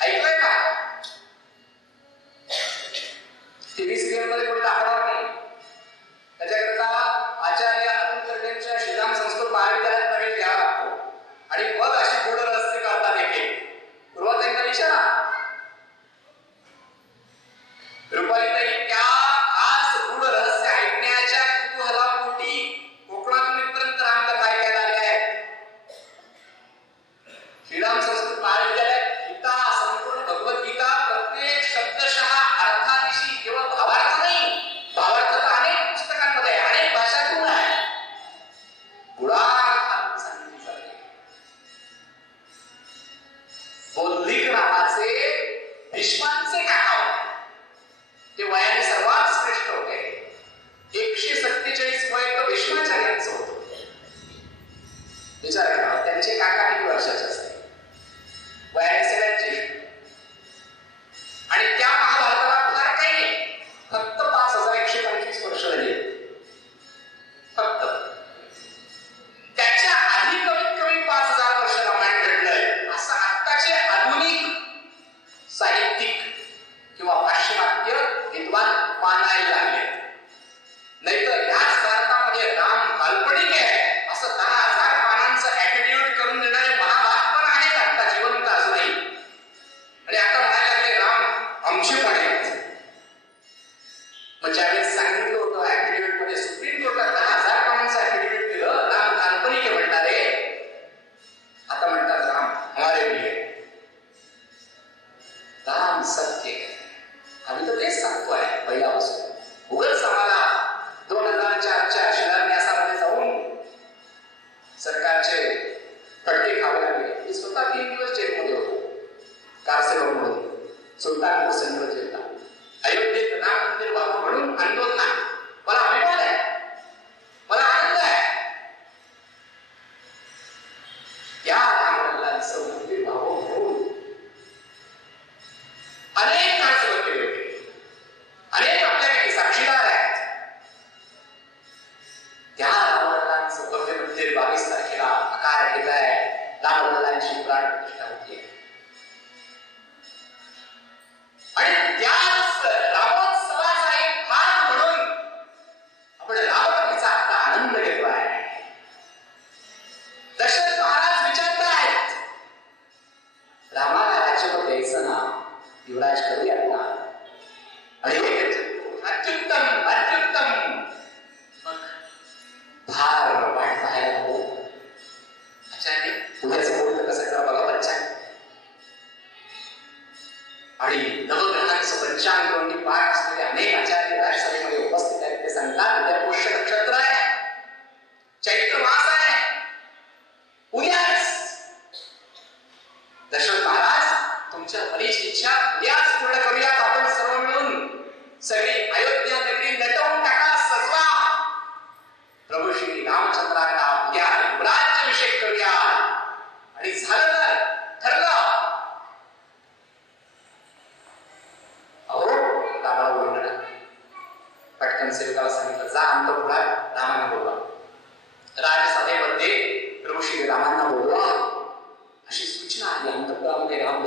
ऐकलंय का? टीव्ही सिरियल मध्ये कोणी दाखवणार नाही. त्याच्याकरता आचार्य अतुल कर्णेंच्या श्रीराम संस्कृत महाविद्यालयात प्रवेश घ्यावा लागतो आणि मग अशी गूढ रहस्य कळतात. एक पूर्वताईंना विचारा. रुपालीताई त्या आज गूढ रहस्य ऐकण्याच्या कुतूहलापोटी कोकणातून इथपर्यंत रामला काय काय आले आहे. श्रीराम संस्कृत महाविद्यालयात गीता, संपूर्ण भगवद्गीता प्रत्येक शब्दशः अर्थादिशी केवळ भावार्थ नाही, भावार्थ तर अनेक पुस्तकांमध्ये अनेक भाषातून आहे. गुणार्थ सांगितले जाते. बौद्धिक नावाचे भीष्मांचे काका होते. ते वयाने सर्वात श्रेष्ठ होते. 147 वय तर भीष्माचार्यांचं होतं. विचार करा त्यांचे काका किती वर्षाचे असते? वयाने सगळ्यात ज्येष्ठ. आणि त्या महाभारताला फार काही नाही, फक्त 5125 वर्ष झाली. फक्त त्याच्या आधी कमीत कमी 5000 वर्ष रामायण घडलंय असं आत्ताचे आधुनिक साहित्यिक किंवा पाश्चिमात्य विद्वान मानायला लागले. नाहीतर याच भारतामध्ये राम काल्पनिक आहे असं 10,000 पानांचं ऍटिट्यूड करून देणारे महाभारत पण आहेत आता जिवंत अजूनही. आणि आता म्हणायला लागले राम आमचे पण आहेत. मग ज्यावेळेस सांगितलं होतं ऍटिट्यूड मध्ये सुप्रीम कोर्टात 10,000 पानांचं ऍटिट्यूड दिलं, राम काल्पनिक आहे म्हणणारे आता म्हणतात राम हमारे भी है. राम सत्य आहे. आम्ही तर तेच सांगतोय पहिल्यापासून. उगाच आम्हाला 2004च्या शिलान्यासामध्ये जाऊन सरकारचे फटके खावे लागले. मी स्वतः 3 दिवस जेलमध्ये होतो कारसेवक म्हणून सुलतानपूर सेंट्रल जेलला. अयोध्येत राम मंदिर व्हावं म्हणून आंदोलन. मला अभिमान आहे, मला आनंद आहे. या रामलल्लांचं मंदिर व्हावं म्हणून अनेक कारसेवक केले होते. अनेक आपल्यापैकी साक्षीदार आहेत. त्या रामलल्लांचं भव्य मंदिर 22 तारखेला आकार घेत आहे. रामलल्लांची प्राण प्रतिष्ठा होती. आणि त्याच रामोत्सवाचा एक भाग म्हणून आपण रामकथेचा आता आनंद घेतोय. दशरथ महाराज विचारतायत रामाला राज्यपद द्यायचं ना, युवराज करूयात ना. आणि अत्युत्तम अत्युत्तम. मग फार वाट पाहायला हो आचार्य उद्याचं मुहूर्त कसं जरा बघा पंचांग. आणि नवग्रहांचं पंचांग करून पाठ असलेले अनेक आचार्य राजसभेमध्ये उपस्थित आहेत. ते सांगतात उद्या पुष्य नक्षत्र आहे, चैत्र मास आहे, उद्याच. दशरथ महाराज तुमच्या फलीची इच्छा उद्याच पूर्ण करूयात. आपण सर्व मिळून सगळी अयोध्या नगरी नटवून टाका, सजवा. प्रभू श्री रामचंद्रांना उद्या युवराज्याभिषेक करूया. आणि झालं तर ठरलं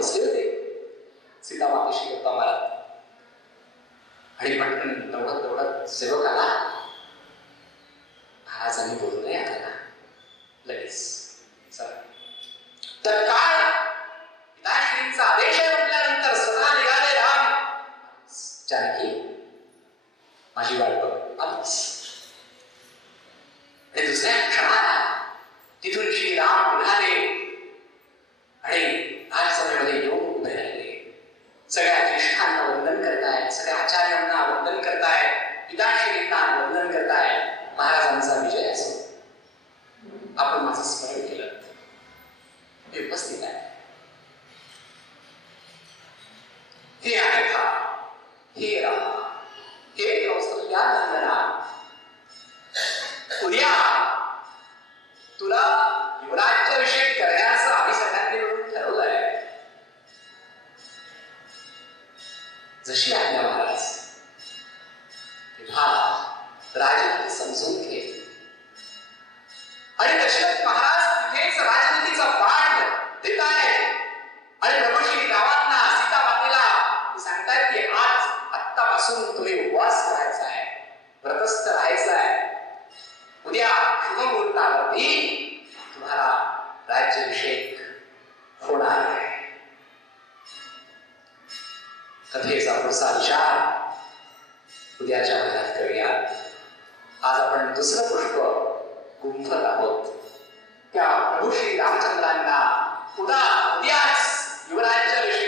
बसले होते सीता मातेशी गप्पा मारत. आणि पटकन दौडत सेवक आला. महाराजांनी बोलू नये आता लगेच तत्काळ पिताश्रींचा आदेश म्हटल्यानंतर स्वतः निघाले राम. जानकी माझी वाट बघ आलीस. आणि दुसऱ्या क्षणाला तिथून श्रीराम निघाले आणि राजसभेमध्ये येऊन उभे राहिले. सगळ्या ज्येष्ठांना वंदन करतायत, सगळ्या आचार्यांना वंदन करतायत, पिताश्रींना वंदन करतायत. महाराजांचा विजय असो. आपण माझं स्मरण केलं, हे उपस्थित आहे. हे आयथा, हे राम, हे कौसल्यानंदना, उद्या तुला युवराज्याभिषेक करण्याचं आम्ही सगळ्यांनी मिळून ठरवलंय. जशी आज्ञा महाराज. तेव्हा राजनीती समजून घे. आणि दशरथ महाराज तिथेच राजनीतीचा पाठ देत आहेत. आणि प्रभू श्री रामांना सीता मातेला सांगतायत की आज आत्तापासून तुम्ही उपवास करायचा आहे, व्रतस्थ राहायचं आहे. उद्या शुभ मुहूर्तावरती तुम्हाला राज्याभिषेक होणार आहे. कथेचा पुढचा विचार उद्याच्या भागात करूया. आज आपण दुसरं पुष्प गुंफत आहोत. त्या प्रभू श्री रामचंद्रांना उद्याच युवराज्याभिषेक